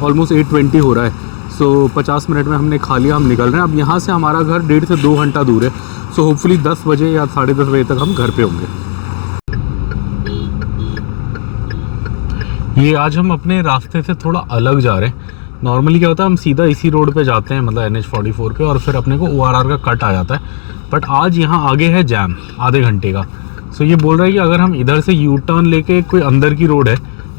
ऑलमोस्ट 8:20 हो रहा है। सो 50 मिनट में हमने खा लिया, हम निकल रहे हैं। अब यहाँ से हमारा घर 1.5 से 2 घंटा दूर है। सो होपफुली 10 बजे या 10:30 बजे तक हम घर पे होंगे। ये आज हम अपने रास्ते से थोड़ा अलग जा रहे हैं। नॉर्मली क्या होता है, हम सीधा इसी रोड पे जाते हैं, मतलब NH44 पे, और फिर अपने को ORR का कट आ जाता है। बट आज यहाँ आगे है जैम आधे घंटे का। सो ये बोल रहा है कि अगर हम इधर से यू टर्न लेके, कोई अंदर की रोड है,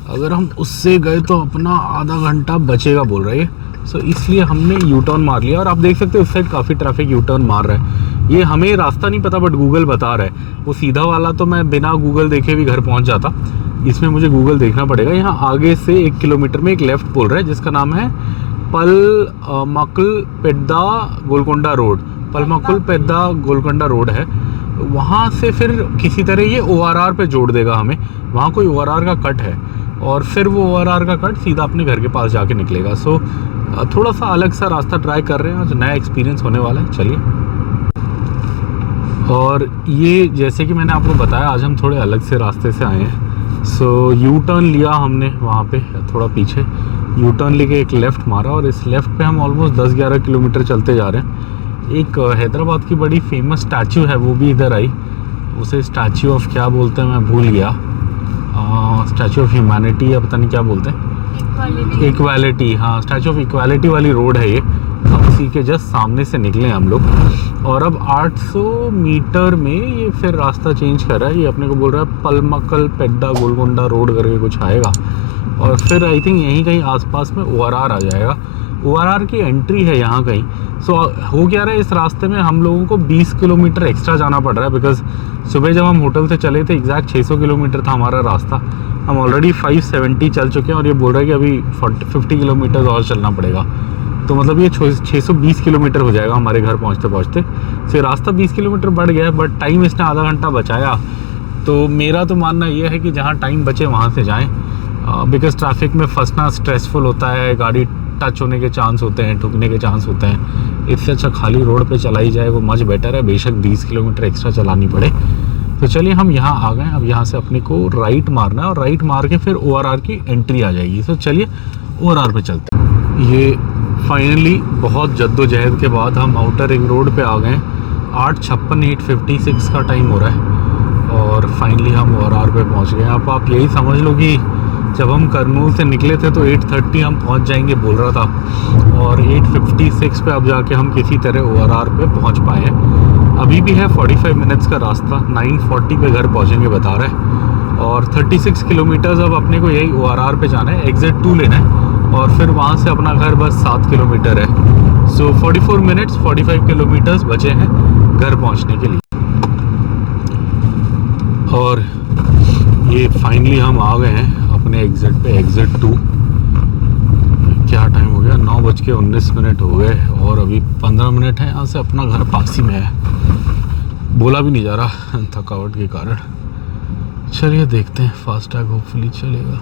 अगर हम उससे गए तो अपना आधा घंटा बचेगा बोल रहा है। सो इसलिए हमने यू टर्न मार लिया, और आप देख सकते हो उस साइड काफ़ी ट्रैफिक यू टर्न मार रहा है। ये हमें रास्ता नहीं पता, बट गूगल बता रहा है। वो सीधा वाला तो मैं बिना गूगल देखे भी घर पहुंच जाता, इसमें मुझे गूगल देखना पड़ेगा। यहाँ आगे से 1 किलोमीटर में एक लेफ़्ट बोल रहा है, जिसका नाम है पलमक्कल पेड्डा गोलकोंडा रोड। पलमक्कल पेड्डा गोलकोंडा रोड है। वहाँ से फिर किसी तरह ये ORR पे जोड़ देगा हमें, वहाँ कोई ORR का कट है, और फिर वो ORR का कट सीधा अपने घर के पास जाके निकलेगा। सो थोड़ा सा अलग सा रास्ता ट्राई कर रहे हैं, आज नया एक्सपीरियंस होने वाला है। चलिए। और ये जैसे कि मैंने आपको बताया, आज हम थोड़े अलग से रास्ते से आए हैं। सो यू टर्न लिया हमने वहाँ पे थोड़ा पीछे, यू टर्न लेके एक लेफ़्ट मारा, और इस लेफ़्ट पे हम ऑलमोस्ट 10-11 किलोमीटर चलते जा रहे हैं। एक हैदराबाद की बड़ी फेमस स्टैचू है, वो भी इधर आई। उसे स्टैचू ऑफ क्या बोलते हैं मैं भूल गया, स्टैचू ऑफ ह्यूमैनिटी या पता नहीं क्या बोलते हैं, इक्वालिटी। हाँ, स्टैचू ऑफ इक्वालिटी वाली रोड है ये। हम इसी के जस्ट सामने से निकले हम लोग, और अब 800 मीटर में ये फिर रास्ता चेंज कर रहा है। ये अपने को बोल रहा है पलमक्कल पेड्डा गोलकोंडा रोड करके कुछ आएगा, और फिर आई थिंक यहीं कहीं आसपास में ORR आ जाएगा। ORR की एंट्री है यहाँ कहीं। सो हो क्या रहा है, इस रास्ते में हम लोगों को 20 किलोमीटर एक्स्ट्रा जाना पड़ रहा है, बिकॉज सुबह जब हम होटल से चले थे एग्जैक्ट 600 किलोमीटर था हमारा रास्ता, हम ऑलरेडी 570 चल चुके हैं और ये बोल रहा है कि अभी 50 किलोमीटर और चलना पड़ेगा। तो मतलब ये 620 किलोमीटर हो जाएगा हमारे घर पहुँचते पहुँचते। तो रास्ता 20 किलोमीटर बढ़ गया, बट टाइम इसने आधा घंटा बचाया। तो मेरा तो मानना ये है कि जहाँ टाइम बचे वहाँ से जाएँ, बिकॉज ट्रैफिक में फंसना स्ट्रेसफुल होता है, गाड़ी टच होने के चांस होते हैं, ठुकने के चांस होते हैं। इससे अच्छा खाली रोड पे चलाई जाए वो मच बेटर है, बेशक 20 किलोमीटर एक्स्ट्रा चलानी पड़े। तो चलिए हम यहाँ आ गए, अब यहाँ से अपने को राइट मारना है और राइट मार के फिर ORR की एंट्री आ जाएगी। तो चलिए ORR पे चलते हैं। ये फाइनली बहुत जद्दोजहद के बाद हम आउटर रिंग रोड पे आ गए। 8:56 8:56 का टाइम हो रहा है और फाइनली हम ORR पे पहुँच गए। अब आप यही समझ लो कि जब हम करनूल से निकले थे तो 8:30 हम पहुंच जाएंगे बोल रहा था, और 8:56 पे अब जाके हम किसी तरह ORR पे पहुंच पाए हैं। अभी भी है 45 मिनट्स का रास्ता, 9:40 पे घर पहुंचेंगे बता रहे हैं, और 36 किलोमीटर्स अब अपने को यही ORR पे जाना है, एग्जिट 2 लेना है और फिर वहाँ से अपना घर बस 7 किलोमीटर है। सो 44 मिनट्स 45 किलोमीटर्स बचे हैं घर पहुँचने के लिए। और ये फाइनली हम आ गए हैं अपने एग्जिट पे, एग्जिट 2। क्या टाइम हो गया, 9:19 हो गए और अभी 15 मिनट है यहाँ से, अपना घर पास ही में है। बोला भी नहीं जा रहा थकावट के कारण। चलिए देखते हैं, फास्टैग होपफुली चलेगा।